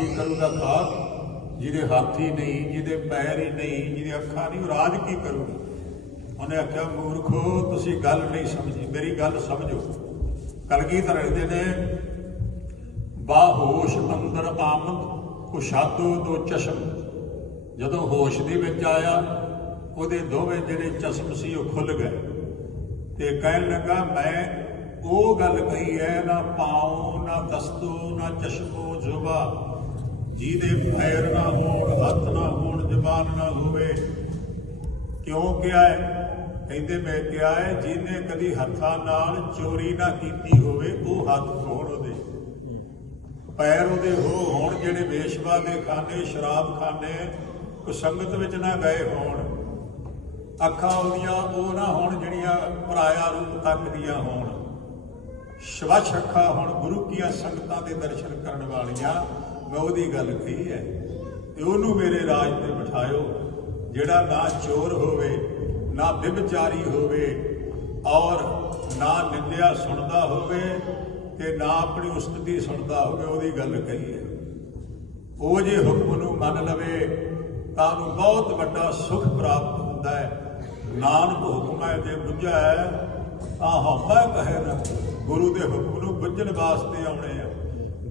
ਕੀ ਕਰੂਗਾ ਖਾਕ ਜਿਹਦੇ ਹੱਥ ਹੀ ਨਹੀਂ, ਜਿਹਦੇ ਪੈਰ ਹੀ ਨਹੀਂ, ਜਿਹਦੀ ਅੱਖਾਂ ਨਹੀਂ ਰਾਜ ਕੀ ਕਰੂਗਾ? ਉਹਨੇ ਆਖਿਆ, ਮੂਰਖੋ, ਤੁਸੀਂ ਗੱਲ ਨਹੀਂ ਸਮਝੀ। ਮੇਰੀ ਗੱਲ ਸਮਝੋ। ਕਲਗੀਧਰ ਲਿਖਦੇ ਨੇ ਬਾਹੋਸ਼ ਅੰਦਰ ਆਮਦ, ਕੁਸ਼ਾਦੋ ਦੋ ਚਸ਼ਮ। ਜਦੋਂ ਹੋਸ਼ ਦੇ ਵਿੱਚ ਆਇਆ, ਉਹਦੇ ਦੋਵੇਂ ਜਿਹੜੇ ਚਸ਼ਮ ਸੀ, ਉਹ ਖੁੱਲ ਗਏ ਤੇ ਕਹਿਣ ਲੱਗਾ, ਮੈਂ ਉਹ ਗੱਲ ਕਹੀ ਹੈ, ਨਾ ਪਾਉ, ਨਾ ਦਸਤੋ, ਨਾ ਚਸ਼ਮੋ, ਜ਼ੁਬਾ। ਜਿਹਦੇ ਪੈਰ ਨਾ ਹੋਣ, ਹੱਥ ਨਾ ਹੋਣ, ਜ਼ਬਾਨ ਨਾ ਹੋਵੇ, ਕਿਉਂ ਕਿਹਾ ਹੈ? ਕਹਿੰਦੇ ਮੈਂ ਕਿਹਾ ਹੈ, ਜਿਹਨੇ ਕਦੀ ਹੱਥਾਂ ਨਾਲ ਚੋਰੀ ਨਾ ਕੀਤੀ ਹੋਵੇ, ਉਹ ਹੱਥ ਹੋਣ ਉਹਦੇ। ਪੈਰ ਉਹਦੇ ਹੋ ਹੋਣ, ਜਿਹੜੇ ਵੇਸ਼ਵਾ ਦੇ ਖਾਨੇ, ਸ਼ਰਾਬ ਖਾਨੇ ਕੁਸੰਗਤ ਵਿੱਚ ਨਾ ਗਏ ਹੋਣ। ਅੱਖਾਂ ਉਹਦੀਆਂ ਉਹ ਨਾ ਹੋਣ, ਜਿਹੜੀਆਂ ਪਰਾਇਆ ਰੂਪ ਤੱਕਦੀਆਂ ਹੋਣ। ਸ਼ਵਛ ਅੱਖਾਂ ਹੋਣ, ਗੁਰੂ ਕੀਆਂ ਸੰਗਤਾਂ ਦੇ ਦਰਸ਼ਨ ਕਰਨ ਵਾਲੀਆਂ। ਮੈਂ ਉਹਦੀ ਗੱਲ ਕਹੀ ਹੈ ਤੇ ਉਹਨੂੰ ਮੇਰੇ ਰਾਜ ਤੇ ਬਿਠਾਇਓ। ਜਿਹੜਾ ਨਾ ਚੋਰ ਹੋਵੇ, ਨਾ ਵਿਭਚਾਰੀ ਹੋਵੇ ਔਰ ਨਾ ਨਿੰਦਿਆ ਸੁਣਦਾ ਹੋਵੇ ਤੇ ਨਾ ਆਪਣੀ ਉਸਤਤੀ ਸੁਣਦਾ ਹੋਵੇ, ਉਹਦੀ ਗੱਲ ਕਹੀ ਹੈ। ਉਹ ਜੇ ਹੁਕਮ ਨੂੰ ਮੰਨ ਲਵੇ, ਤਾਂ ਨੂੰ ਬਹੁਤ ਵੱਡਾ ਸੁਖ ਪ੍ਰਾਪਤ ਹੁੰਦਾ ਹੈ। ਨਾਨਕ ਹੁਕਮ ਹੈ ਜੇ ਬੁੱਝਾ ਹੈ, ਤਾਂ ਹਉਮੈ ਕਹੇ ਨਾ, ਗੁਰੂ ਦੇ ਹੁਕਮ ਨੂੰ ਬੁੱਝਣ ਵਾਸਤੇ ਆਉਣੇ ਆ।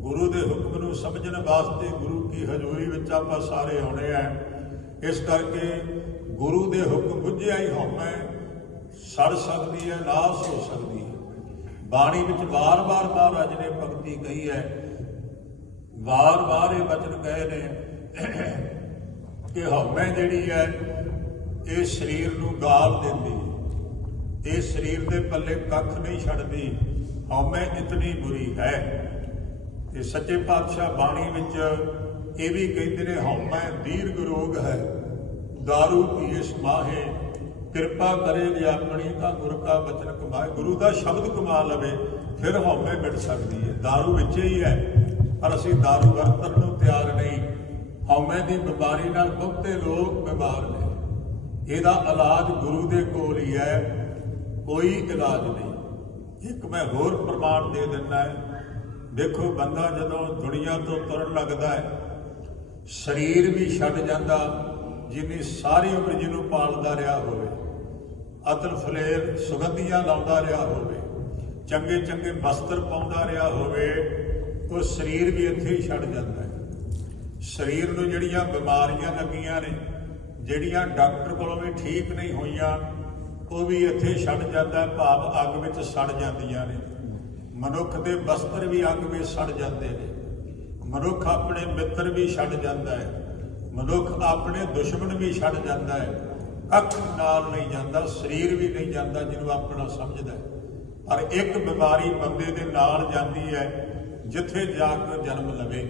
ਗੁਰੂ ਦੇ ਹੁਕਮ ਨੂੰ ਸਮਝਣ ਵਾਸਤੇ ਗੁਰੂ ਕੀ ਹਜ਼ੂਰੀ ਵਿੱਚ ਆਪਾਂ ਸਾਰੇ ਆਉਣੇ ਆ। ਇਸ ਕਰਕੇ ਗੁਰੂ ਦੇ ਹੁਕਮ ਬੁੱਝਿਆ ਹੀ ਹਉਮੈ, ਸੜ ਸਕਦੀ ਹੈ, ਨਾਸ ਹੋ ਸਕਦੀ ਹੈ। ਬਾਣੀ ਵਿੱਚ ਵਾਰ-ਵਾਰ ਮਹਾਰਾਜ ਨੇ ਭਗਤੀ ਕਹੀ ਹੈ। ਵਾਰ-ਵਾਰ ਇਹ ਬਚਨ ਕਹੇ ਨੇ ਕਿ ਹਉਮੈ ਜਿਹੜੀ ਹੈ, ਇਹ ਸਰੀਰ ਨੂੰ ਗਾਲ ਦਿੰਦੀ ਹੈ। ਇਹ ਸਰੀਰ ਦੇ ਪੱਲੇ ਕੱਖ ਨਹੀਂ ਛੱਡਦੀ। ਹਉਮੈ ਇਤਨੀ ਬੁਰੀ ਹੈ। ਤੇ ਸੱਚੇ ਪਾਤਸ਼ਾਹ ਬਾਣੀ ਵਿੱਚ ਇਹ ਵੀ ਕਹਿੰਦੇ ਨੇ ਹਉਮੈ ਦੀਰਘ ਰੋਗ ਹੈ दारू ਪੀਏ ਸਮਾਹੇ ਕਿਰਪਾ ਕਰੇ ਜੇ ਆਪਣੀ ਤਾਂ ਗੁਰ ਕਾ ਬਚਨ ਕਮਾਏ ਗੁਰੂ ਦਾ ਸ਼ਬਦ ਕਮਾ ਲਵੇ ਫਿਰ ਹਉਮੈ ਮਿਟ ਸਕਦੀ ਹੈ दारू ਵਿੱਚ ਹੀ ਹੈ ਪਰ ਅਸੀਂ दारू ਵਰਤਣ ਨੂੰ ਤਿਆਰ ਨਹੀਂ ਹਉਮੈ ਦੀ ਬਿਮਾਰੀ ਨਾਲ ਬਹੁਤੇ ਲੋਕ ਬਿਮਾਰ ਨੇ ਇਹਦਾ ਇਲਾਜ ਗੁਰੂ ਦੇ ਕੋਲ ਹੀ ਹੈ ਕੋਈ ਇਲਾਜ ਨਹੀਂ ਇੱਕ ਮੈਂ ਹੋਰ ਪ੍ਰਮਾਣ ਦੇ ਦਿੰਦਾ ਹੈ ਦੇਖੋ ਬੰਦਾ ਜਦੋਂ ਦੁਨੀਆ ਤੋਂ ਤੁਰਨ ਲੱਗਦਾ ਹੈ, ਸਰੀਰ ਵੀ ਛੱਡ ਜਾਂਦਾ, ਜਿੰਨੀ ਸਾਰੀ ਉਮਰ ਜਿਹਨੂੰ ਪਾਲਦਾ ਰਿਹਾ ਹੋਵੇ। ਅਤਲ ਫਲੇਰ ਸੁਗੰਧੀਆਂ ਲਾਉਂਦਾ ਰਿਹਾ ਹੋਵੇ, ਚੰਗੇ ਚੰਗੇ ਵਸਤਰ ਪਾਉਂਦਾ ਰਿਹਾ ਹੋਵੇ, ਉਹ ਸਰੀਰ ਵੀ ਇੱਥੇ ਹੀ ਛੱਡ ਜਾਂਦਾ ਹੈ। ਸਰੀਰ ਨੂੰ ਜਿਹੜੀਆਂ ਬਿਮਾਰੀਆਂ ਲੱਗੀਆਂ ਨੇ, ਜਿਹੜੀਆਂ ਡਾਕਟਰ ਕੋਲੋਂ ਵੀ ਠੀਕ ਨਹੀਂ ਹੋਈਆਂ, ਉਹ ਵੀ ਇੱਥੇ ਛੱਡ ਜਾਂਦਾ, ਭਾਵ ਅੱਗ ਵਿੱਚ ਸੜ ਜਾਂਦੀਆਂ ਨੇ। ਮਨੁੱਖ ਦੇ ਵਸਤਰ ਵੀ ਅੱਗ ਵਿੱਚ ਸੜ ਜਾਂਦੇ ਨੇ। ਮਨੁੱਖ ਆਪਣੇ ਮਿੱਤਰ ਵੀ ਛੱਡ ਜਾਂਦਾ ਹੈ। ਮਨੁੱਖ ਆਪਣੇ ਦੁਸ਼ਮਣ ਵੀ ਛੱਡ ਜਾਂਦਾ ਹੈ। ਕੱਖ ਨਾਲ ਨਹੀਂ ਜਾਂਦਾ, ਸਰੀਰ ਵੀ ਨਹੀਂ ਜਾਂਦਾ ਜਿਹਨੂੰ ਆਪਣਾ ਸਮਝਦਾ ਪਰ ਇੱਕ ਬਿਮਾਰੀ ਬੰਦੇ ਦੇ ਨਾਲ ਜਾਂਦੀ ਹੈ, ਜਿੱਥੇ ਜਾ ਕੇ ਜਨਮ ਲਵੇ।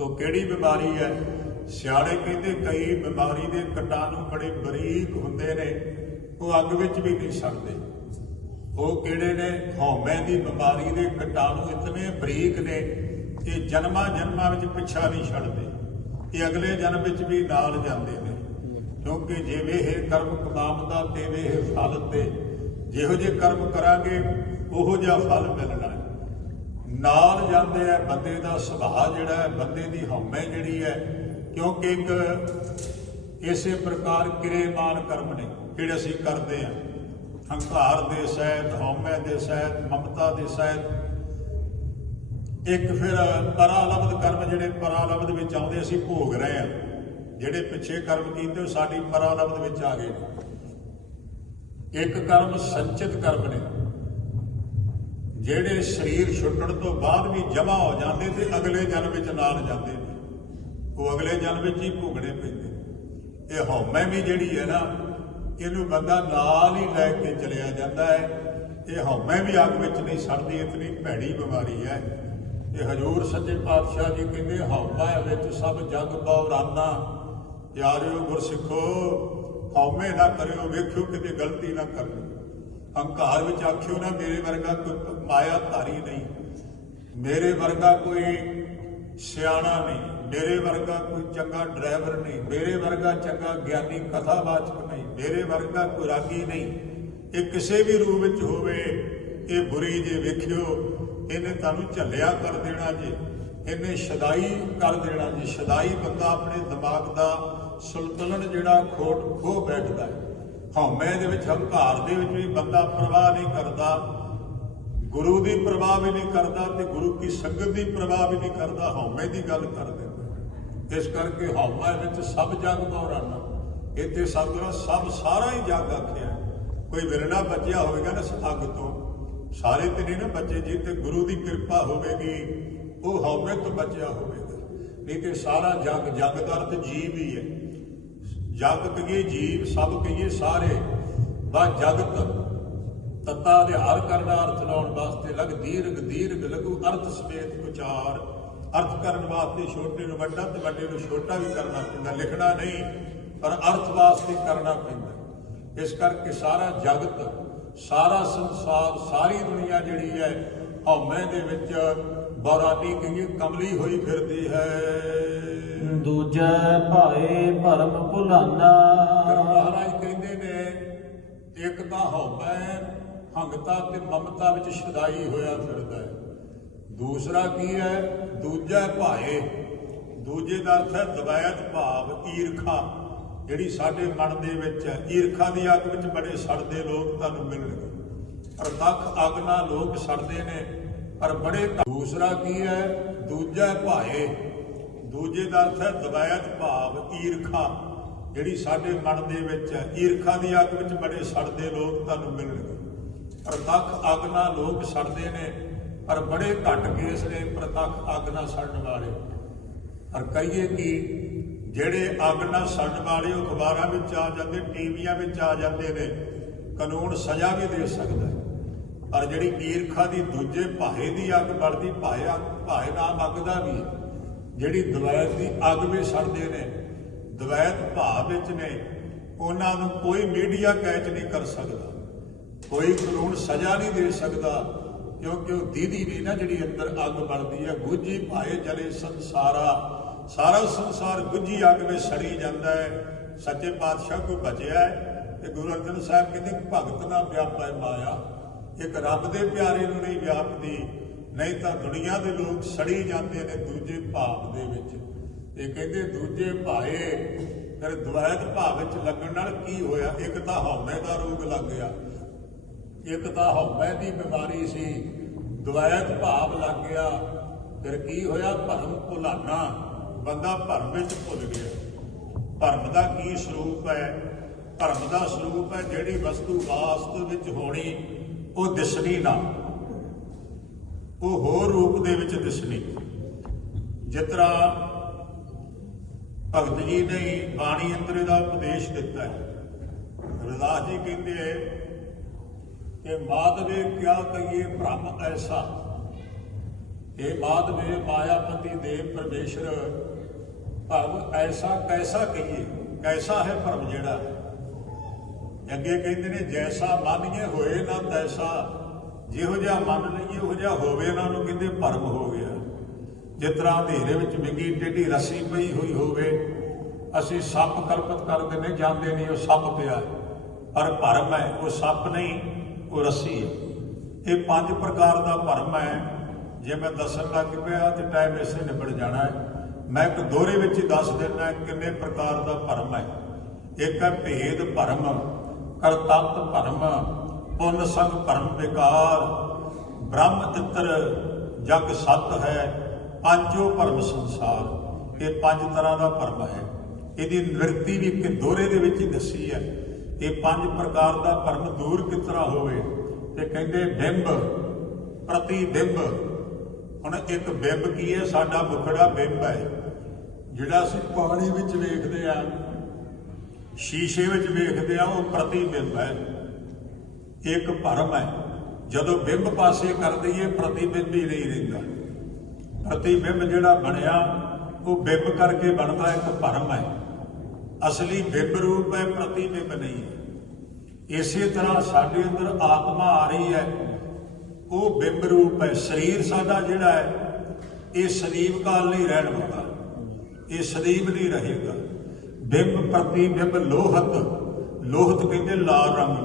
ਉਹ ਕਿਹੜੀ ਬਿਮਾਰੀ ਹੈ? ਸਿਆਣੇ ਕਹਿੰਦੇ ਕਈ ਬਿਮਾਰੀ ਦੇ ਕੀਟਾਣੂ ਬੜੇ ਬਰੀਕ ਹੁੰਦੇ ਨੇ, ਉਹ ਅੱਗ ਵਿੱਚ ਵੀ ਨਹੀਂ ਸੜਦੇ। ਉਹ ਕਿਹੜੇ ਨੇ? ਹਉਮੈ ਦੀ ਬਿਮਾਰੀ ਦੇ ਕੀਟਾਣੂ ਇਤਨੇ ਬਰੀਕ ਨੇ ਕਿ ਜਨਮਾਂ ਜਨਮਾਂ ਵਿੱਚ ਪਿੱਛਾ ਨਹੀਂ ਛੱਡਦੇ। ਇਹ ਅਗਲੇ ਜਨਮ ਵਿੱਚ ਵੀ ਨਾਲ ਜਾਂਦੇ ਨੇ। ਕਿਉਂਕਿ ਜਿਵੇਂ ਇਹ ਕਰਮ ਕਮਾਉਂਦਾ ਤੇਵੇਂ ਇਹ ਫਲ ਤੇ। ਜਿਹੋ ਜਿਹੇ ਕਰਮ ਕਰਾਂਗੇ, ਉਹੋ ਜਿਹਾ ਫਲ ਮਿਲਣਾ ਹੈ। ਨਾਲ ਜਾਂਦੇ ਆ ਬੰਦੇ ਦਾ ਸੁਭਾਅ ਜਿਹੜਾ ਹੈ, ਬੰਦੇ ਦੀ ਹਉਮੈ ਜਿਹੜੀ ਹੈ। ਕਿਉਂਕਿ ਇੱਕ ਇਸੇ ਪ੍ਰਕਾਰ ਕਿਰੇਮਾਨ ਕਰਮ ਨੇ, ਜਿਹੜੇ ਅਸੀਂ ਕਰਦੇ ਆ ਹੰਕਾਰ ਦੇ ਸਹਿਤ, ਹਉਮੈ ਦੇ ਸਹਿਤ, ਮਮਤਾ ਦੇ ਸਹਿਤ, ਇੱਕ ਫਿਰ ਪਰਾਲਬਧ ਕਰਮ ਜਿਹੜੇ ਪਰਾਲਬਧ ਵਿੱਚ ਆਉਂਦੇ, ਅਸੀਂ ਭੋਗ ਰਹੇ ਆ ਜਿਹੜੇ ਪਿੱਛੇ ਕਰਮ ਕੀਤੇ, ਉਹ ਸਾਡੀ ਪਰਾਲਬਧ ਵਿੱਚ ਆ ਗਏ ਨੇ। ਇੱਕ ਕਰਮ ਸੰਚਿਤ ਕਰਮ ਨੇ। ਜਿਹੜੇ ਸਰੀਰ ਛੁੱਟਣ ਤੋਂ ਬਾਅਦ ਵੀ ਜਮਾ ਹੋ ਜਾਂਦੇ ਤੇ ਅਗਲੇ ਜਨਮ ਵਿੱਚ ਨਾਲ ਜਾਂਦੇ ਨੇ। ਉਹ ਅਗਲੇ ਜਨਮ ਵਿੱਚ ਹੀ ਭੋਗਣੇ ਪੈਂਦੇ ਇਹ ਹਉਮੈ ਵੀ ਜਿਹੜੀ ਹੈ ਨਾ ਇਹਨੂੰ ਬੰਦਾ ਨਾਲ ਹੀ ਲੈ ਕੇ ਚਲਿਆ ਜਾਂਦਾ ਹੈ। ਇਹ ਹਉਮੈ ਵੀ ਅੱਗ ਵਿੱਚ ਨਹੀਂ ਸੜਦੀ, ਇਤਨੀ ਭੈੜੀ ਬਿਮਾਰੀ ਹੈ। ਇਹ ਹਜੂਰ ਸੱਚੇ ਪਾਤਸ਼ਾਹ ਜੀ ਕਹਿੰਦੇ, ਹਉਮੈ ਵਿੱਚ ਸਭ ਜਗ ਬਉਰਾਨਾ ਯਾਰਿਓ ਗੁਰਸਿੱਖੋ, ਹਉਮੈ ਨਾ ਕਰਿਓ, ਵੇਖਿਓ ਕਿਤੇ ਗਲਤੀ ਨਾ ਕਰਿਓ ਹੰਕਾਰ ਵਿੱਚ ਆਖਿਓ ਨਾ, ਮੇਰੇ ਵਰਗਾ ਕੋਈ ਮਾਇਆ ਧਾਰੀ ਨਹੀਂ। ਮੇਰੇ ਵਰਗਾ ਕੋਈ ਸਿਆਣਾ ਨਹੀਂ। ਮੇਰੇ ਵਰਗਾ ਕੋਈ ਚੰਗਾ ਡਰਾਈਵਰ ਨਹੀਂ ਮੇਰੇ ਵਰਗਾ ਚੰਗਾ ਗਿਆਨੀ, ਕਥਾਵਾਚਕ ਨਹੀਂ ਮੇਰੇ ਵਰਗਾ ਕੋਈ ਰਾਗੀ ਨਹੀਂ। ਇਹ ਕਿਸੇ ਵੀ ਰੂਪ ਵਿੱਚ ਹੋਵੇ, ਇਹ ਬੁਰੀ ਜੇ ਵੇਖਿਓ, ਇਹਨੇ ਤੁਹਾਨੂੰ ਝੱਲਿਆ ਕਰ ਦੇਣਾ ਜੀ, ਇਹਨੇ ਸ਼ਦਾਈ ਕਰ ਦੇਣਾ ਜੀ, ਸ਼ਦਾਈ ਬੰਦਾ ਆਪਣੇ ਦਿਮਾਗ ਦਾ ਸੰਤੁਲਨ ਜਿਹੜਾ ਖੋਟ ਖੋ ਬੈਠਦਾ ਹੈ। ਹਉਮੈ ਦੇ ਵਿੱਚ ਹੰਕਾਰ ਦੇ ਵਿੱਚ ਵੀ ਬੰਦਾ ਪ੍ਰਵਾਹ ਨਹੀਂ ਕਰਦਾ, ਗੁਰੂ ਦੀ ਪ੍ਰਵਾਹ ਵੀ ਨਹੀਂ ਕਰਦਾ ਤੇ ਗੁਰੂ ਕੀ ਸੰਗਤ ਦੀ ਪ੍ਰਵਾਹ ਵੀ ਨਹੀਂ ਕਰਦਾ। ਹਉਮੈ ਦੀ ਗੱਲ ਕਰਦੇ। ਇਸ ਕਰਕੇ ਹਉਮੈ ਵਿੱਚ ਸਭ ਜਗ ਦੌਰਾਨਾ ਇੱਥੇ ਸਤਿਗੁਰਾਂ ਸਭ ਸਾਰਾ ਹੀ ਜਗ ਆਖਿਆ। ਕੋਈ ਵਿਰਣਾ ਬਚਿਆ ਹੋਵੇਗਾ ਨਾ ਅੱਗ ਤੋਂ। ਸਾਰੇ ਤੇ ਨਹੀਂ ਨਾ ਬੱਚੇ ਜੀ ਤੇ ਗੁਰੂ ਦੀ ਕਿਰਪਾ ਹੋਵੇਗੀ, ਉਹ ਹਉਮੈ ਤੋਂ ਬਚਿਆ ਹੋਵੇਗਾ। ਨਹੀਂ ਤੇ ਸਾਰਾ ਜਗ ਜਗ ਦਾ ਅਰਥ ਜੀਵ ਹੀ ਹੈ। ਜਗ ਕਹੀਏ ਜੀਵ, ਸਭ ਕਹੀਏ ਸਾਰੇ। ਬਾ ਜਗਤ ਤਤਾ ਦੇ ਹਰ ਕਰਨ ਅਰਥ ਲਾਉਣ ਵਾਸਤੇ ਲਗ, ਦੀਰਘ ਦੀਰਘ, ਲਘੂ ਅਰਥ ਸਮੇਤ ਵਿਚਾਰ ਅਰਥ ਕਰਨ ਵਾਸਤੇ ਛੋਟੇ ਨੂੰ ਵੱਡਾ ਤੇ ਵੱਡੇ ਨੂੰ ਛੋਟਾ ਵੀ ਕਰਨਾ ਪੈਂਦਾ ਲਿਖਣਾ ਨਹੀਂ ਪਰ ਅਰਥ ਵਾਸਤੇ ਕਰਨਾ ਪੈਂਦਾ। ਇਸ ਕਰਕੇ ਸਾਰਾ ਜਗਤ ਸਾਰਾ ਸੰਸਾਰ ਸਾਰੀ ਦੁਨੀਆ ਜਿਹੜੀ ਹੈ ਹਉਮੈ ਦੇ ਵਿੱਚ ਬੌਰਾਨੀ ਕਹੀਏ ਕਮਲੀ ਹੋਈ ਫਿਰਦੀ ਹੈ। ਦੂਜੈ ਭਾਏ ਭਰਮ ਭੁਲਾਨਾ। ਮਹਾਰਾਜ ਕਹਿੰਦੇ ਨੇ ਇੱਕ ਤਾਂ ਹਉਮੈ ਹੰਗਤਾ ਤੇ ਮਮਤਾ ਵਿੱਚ ਛਦਾਈ ਹੋਇਆ ਫਿਰਦਾ ਹੈ। ਦੂਸਰਾ ਕੀ ਹੈ? ਦੂਜਾ ਭਾਏ। ਦੂਜੇ ਦਾ ਅਰਥ ਹੈ ਦਵਾਇਤ ਭਾਵ, ਈਰਖਾ। ਜਿਹੜੀ ਸਾਡੇ ਮਨ ਦੇ ਵਿੱਚ ਹੈ, ਈਰਖਾ ਦੀ ਅੱਗ ਵਿੱਚ ਬੜੇ ਸੜਦੇ ਲੋਕ ਤੁਹਾਨੂੰ ਮਿਲਣਗੇ। ਪ੍ਰਤੱਖ ਅੱਗ ਨਾਲ ਲੋਕ ਸੜਦੇ ਨੇ, ਪਰ ਬੜੇ ਦੂਸਰਾ ਕੀ ਹੈ? ਦੂਜਾ ਭਾਏ। ਦੂਜੇ ਦਾ ਅਰਥ ਹੈ ਦਵਾਇਤ ਭਾਵ, ਈਰਖਾ। ਜਿਹੜੀ ਸਾਡੇ ਮਨ ਦੇ ਵਿੱਚ ਹੈ, ਈਰਖਾ ਦੀ ਅੱਗ ਵਿੱਚ ਬੜੇ ਸੜਦੇ ਲੋਕ ਤੁਹਾਨੂੰ ਮਿਲਣਗੇ। ਪ੍ਰਤੱਖ ਅੱਗ ਨਾਲ ਲੋਕ ਸੜਦੇ ਨੇ ਪਰ ਬੜੇ ਘੱਟ ਕੇਸ ਨੇ ਪ੍ਰਤੱਖ ਅੱਗ ਨਾਲ ਸੜਨ ਵਾਲੇ। ਪਰ ਕਹੀਏ ਕਿ ਜਿਹੜੇ ਅੱਗ ਨਾਲ ਸੜਨ ਵਾਲੇ ਉਹ ਅਖਬਾਰਾਂ ਵਿੱਚ ਆ ਜਾਂਦੇ, ਟੀਵੀਆਂ ਵਿੱਚ ਆ ਜਾਂਦੇ ਨੇ, ਕਾਨੂੰਨ ਸਜ਼ਾ ਵੀ ਦੇ ਸਕਦਾ ਹੈ। ਪਰ ਜਿਹੜੀ ਈਰਖਾ ਦੀ ਦੂਜੇ ਭਾਏ ਦੀ ਅੱਗ ਬਲਦੀ ਭਾਏ ਅੱਗ- ਭਾਏ ਨਾਮ ਅੱਗ ਦਾ ਵੀ ਜਿਹੜੀ ਦਵੈਤ ਦੀ ਅੱਗ ਵੀ ਸੜਦੇ ਨੇ, ਦਵੈਤ ਭਾਵ ਵਿੱਚ ਨੇ, ਉਹਨਾਂ ਨੂੰ ਕੋਈ ਮੀਡੀਆ ਕੈਚ ਨਹੀਂ ਕਰ ਸਕਦਾ। ਕੋਈ ਕਾਨੂੰਨ ਸਜ਼ਾ ਨਹੀਂ ਦੇ ਸਕਦਾ। ਕਿਉਂਕਿ ਉਹ ਦੀਦੀ ਨਹੀਂ ਨਾ ਜਿਹੜੀ ਅੰਦਰ ਅੱਗ ਬਲਦੀ ਹੈ ਗੁੱਜੀ ਭਾਏ ਜਲੇ ਸੰਸਾਰਾ। ਸਾਰਾ ਸੰਸਾਰ ਗੁੱਜੀ ਅੱਗ ਵਿੱਚ ਸੜੀ ਜਾਂਦਾ ਹੈ। ਸੱਚੇ ਪਾਤਸ਼ਾਹ ਕੋ ਬਚਿਆ ਹੈ ਤੇ ਗੁਰੂ ਅਰਜਨ ਸਾਹਿਬ ਕਹਿੰਦੇ, ਭਗਤ ਨਾ ਵਿਆਪੈ ਮਾਇਆ। ਇੱਕ ਰੱਬ ਦੇ ਪਿਆਰੇ ਨੂੰ ਨਹੀਂ ਵਿਆਪਦੀ, ਨਹੀਂ ਤਾਂ ਦੁਨੀਆ ਦੇ ਲੋਕ ਸੜੀ ਜਾਂਦੇ ਨੇ ਦੂਜੇ ਭਾਵ ਦੇ ਵਿੱਚ। ਇਹ ਕਹਿੰਦੇ, ਦੂਜੇ ਭਾਏ ਫਿਰ ਦਵੈਤ ਭਾਵ ਵਿੱਚ ਲੱਗਣ ਨਾਲ ਕੀ ਹੋਇਆ? ਇੱਕ ਤਾਂ ਹਉਮੈ ਦਾ ਰੋਗ ਲੱਗ ਗਿਆ ਇੱਕ ਤਾਂ ਹਉਮੈ ਦੀ ਬਿਮਾਰੀ ਸੀ ਦਵਾਇਤ ਭਾਵ ਲੱਗ ਗਿਆ। ਫਿਰ ਕੀ ਹੋਇਆ? ਭਰਮ ਭੁਲਾਨਾ। ਬੰਦਾ ਭਰਮ ਵਿੱਚ ਭੁੱਲ ਗਿਆ। ਭਰਮ ਦਾ ਕੀ ਸਰੂਪ ਹੈ? ਭਰਮ ਦਾ ਸਰੂਪ ਹੈ ਜਿਹੜੀ ਵਸਤੂ ਵਾਸਤਵ ਵਿੱਚ ਹੋਣੀ, ਉਹ ਦਿਸਣੀ ਨਾ। ਉਹ ਹੋਰ ਰੂਪ ਦੇ ਵਿੱਚ ਦਿਸਣੀ। ਜਿਸ ਤਰ੍ਹਾਂ ਭਗਤ ਜੀ ਨੇ ਬਾਣੀ ਅੰਦਰ ਦਾ ਉਪਦੇਸ਼ ਦਿੱਤਾ ਹੈ। ਰਦਾਸ ਜੀ ਕਹਿੰਦੇ ਕਿ ਮਾਧਵੇ ਕਿਆ ਕਹੀਏ ਭ੍ਰਮ ਐਸਾ। ਇਹ ਮਾਧਵੇ ਮਾਇਆਪਤੀ ਦੇਵ ਪਰਮੇਸ਼ਰ ਭਰਮ ਐਸਾ ਕੈਸਾ ਕਹੀਏ? ਕੈਸਾ ਹੈ ਭਰਮ ਜਿਹੜਾ? ਅੱਗੇ ਕਹਿੰਦੇ ਨੇ, ਜੈਸਾ ਮੰਨੀਏ ਹੋਏ ਨਾ ਤੈਸਾ, ਜਿਹੋ ਜਿਹਾ ਮੰਨ ਲਈਏ, ਉਹ ਜਿਹਾ ਹੋਵੇ ਨਾ ਨੂੰ ਕਹਿੰਦੇ ਭਰਮ ਹੋ ਗਿਆ। ਜਿਸ ਤਰ੍ਹਾਂ ਹਨੇਰੇ ਵਿੱਚ ਵਿੰਗੀ ਟੇਢੀ ਰੱਸੀ ਪਈ ਹੋਈ ਹੋਵੇ, ਅਸੀਂ ਸੱਪ ਕਲਪਤ ਕਰ ਦਿੰਦੇ ਜਾਂਦੇ ਨਹੀਂ ਉਹ ਸੱਪ ਪਿਆ ਪਰ ਭਰਮ ਹੈ, ਉਹ ਸੱਪ ਨਹੀਂ। ਉਹ ਰੱਸੀ ਹੈ। ਇਹ ਪੰਜ ਪ੍ਰਕਾਰ ਦਾ ਭਰਮ ਹੈ। ਜੇ ਮੈਂ ਦੱਸਣ ਲੱਗ ਪਿਆ ਤੇ ਟਾਈਮ ਇਸੇ ਨਿਬੜ ਜਾਣਾ ਹੈ। ਮੈਂ ਇੱਕ ਦੋਰੇ ਵਿੱਚ ਹੀ ਦੱਸ ਦਿੰਦਾ ਕਿੰਨੇ ਪ੍ਰਕਾਰ ਦਾ ਭਰਮ ਹੈ। ਇੱਕ ਹੈ ਭੇਦ ਭਰਮ, ਕਰਤੱਤ ਭਰਮ, ਪੁੰਨ ਸੰਗ ਭਰਮ ਵਿਕਾਰ, ਬ੍ਰਹਮ ਇਤਰ ਜਗ ਸਤ ਹੈ, ਪੰਜੋ ਭਰਮ ਸੰਸਾਰ। ਇਹ ਪੰਜ ਤਰ੍ਹਾਂ ਦਾ ਭਰਮ ਹੈ। ਇਹਦੀ ਨਿਵਰਤੀ ਵੀ ਇੱਕ ਦੋਰੇ ਦੇ ਵਿੱਚ ਹੀ ਦੱਸੀ ਹੈ। ਇਹ ਪੰਜ ਪ੍ਰਕਾਰ ਦਾ ਭਰਮ ਦੂਰ ਕਿਸ ਤਰ੍ਹਾਂ ਹੋਵੇ ਤੇ ਕਹਿੰਦੇ ਬਿੰਬ, ਪ੍ਰਤੀਬਿੰਬ। ਹੁਣ ਇੱਕ ਬਿੰਬ ਕੀ ਹੈ? ਸਾਡਾ ਮੁਖੜਾ ਬਿੰਬ ਹੈ, ਜਿਹੜਾ ਅਸੀਂ ਪਾਣੀ ਵਿੱਚ ਵੇਖਦੇ ਆ ਸ਼ੀਸ਼ੇ ਵਿੱਚ ਵੇਖਦੇ ਆ ਉਹ ਪ੍ਰਤੀਬਿੰਬ ਹੈ। ਇੱਕ ਭਰਮ ਹੈ, ਜਦੋਂ ਬਿੰਬ ਪਾਸੇ ਕਰ ਦਈਏ, ਪ੍ਰਤੀਬਿੰਬ ਹੀ ਨਹੀਂ ਰਹਿੰਦਾ। ਪ੍ਰਤੀਬਿੰਬ ਜਿਹੜਾ ਬਣਿਆ, ਉਹ ਬਿੰਬ ਕਰਕੇ ਬਣਦਾ, ਇੱਕ ਭਰਮ ਹੈ। ਅਸਲੀ ਬਿੰਬ ਰੂਪ ਹੈ, ਪ੍ਰਤੀਬਿੰਬ ਨਹੀਂ ਹੈ। ਇਸੇ ਤਰ੍ਹਾਂ ਸਾਡੇ ਅੰਦਰ ਆਤਮਾ ਆ ਰਹੀ ਹੈ, ਉਹ ਬਿੰਬ ਰੂਪ ਹੈ। ਸਰੀਰ ਸਾਡਾ ਜਿਹੜਾ ਹੈ, ਇਹ ਸਦੀਵ ਕਾਲ ਨਹੀਂ ਰਹਿਣ ਵਾਲਾ, ਇਹ ਸਦੀਵ ਨਹੀਂ ਰਹੇਗਾ। ਬਿੰਬ ਪ੍ਰਤੀਬਿੰਬ ਲੋਹਤ ਲੋਹਤ ਕਹਿੰਦੇ ਲਾਲ ਰੰਗ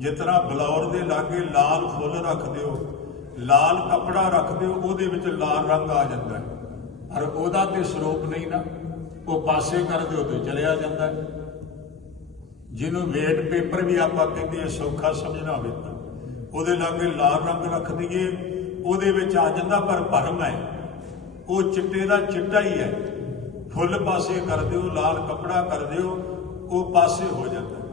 ਜਿਸ ਤਰ੍ਹਾਂ ਬਲੌਰ ਦੇ ਲਾਗੇ ਲਾਲ ਫੁੱਲ ਰੱਖ ਦਿਓ, ਲਾਲ ਕੱਪੜਾ ਰੱਖ ਦਿਓ, ਉਹਦੇ ਵਿੱਚ ਲਾਲ ਰੰਗ ਆ ਜਾਂਦਾ ਹੈ। ਪਰ ਉਹਦਾ ਤੇ ਸਰੂਪ ਨਹੀਂ ਨਾ। ਉਹ ਪਾਸੇ ਕਰ ਦਿਓ ਤੇ ਚਲਿਆ ਜਾਂਦਾ। ਜਿਹਨੂੰ ਵੇਟ ਪੇਪਰ ਵੀ ਆਪਾਂ ਕਹਿੰਦੇ ਆ, ਸੌਖਾ ਸਮਝਣਾ ਹੋਵੇ ਤਾਂ। ਉਹਦੇ ਲਾਗੇ ਲਾਲ ਰੰਗ ਰੱਖ ਦਈਏ, ਉਹਦੇ ਵਿੱਚ ਆ ਜਾਂਦਾ ਪਰ ਭਰਮ ਹੈ। ਉਹ ਚਿੱਟੇ ਦਾ ਚਿੱਟਾ ਹੀ ਹੈ। ਫੁੱਲ ਪਾਸੇ ਕਰ ਦਿਓ, ਲਾਲ ਕਪੜਾ ਕਰ ਦਿਓ, ਉਹ ਪਾਸੇ ਹੋ ਜਾਂਦਾ।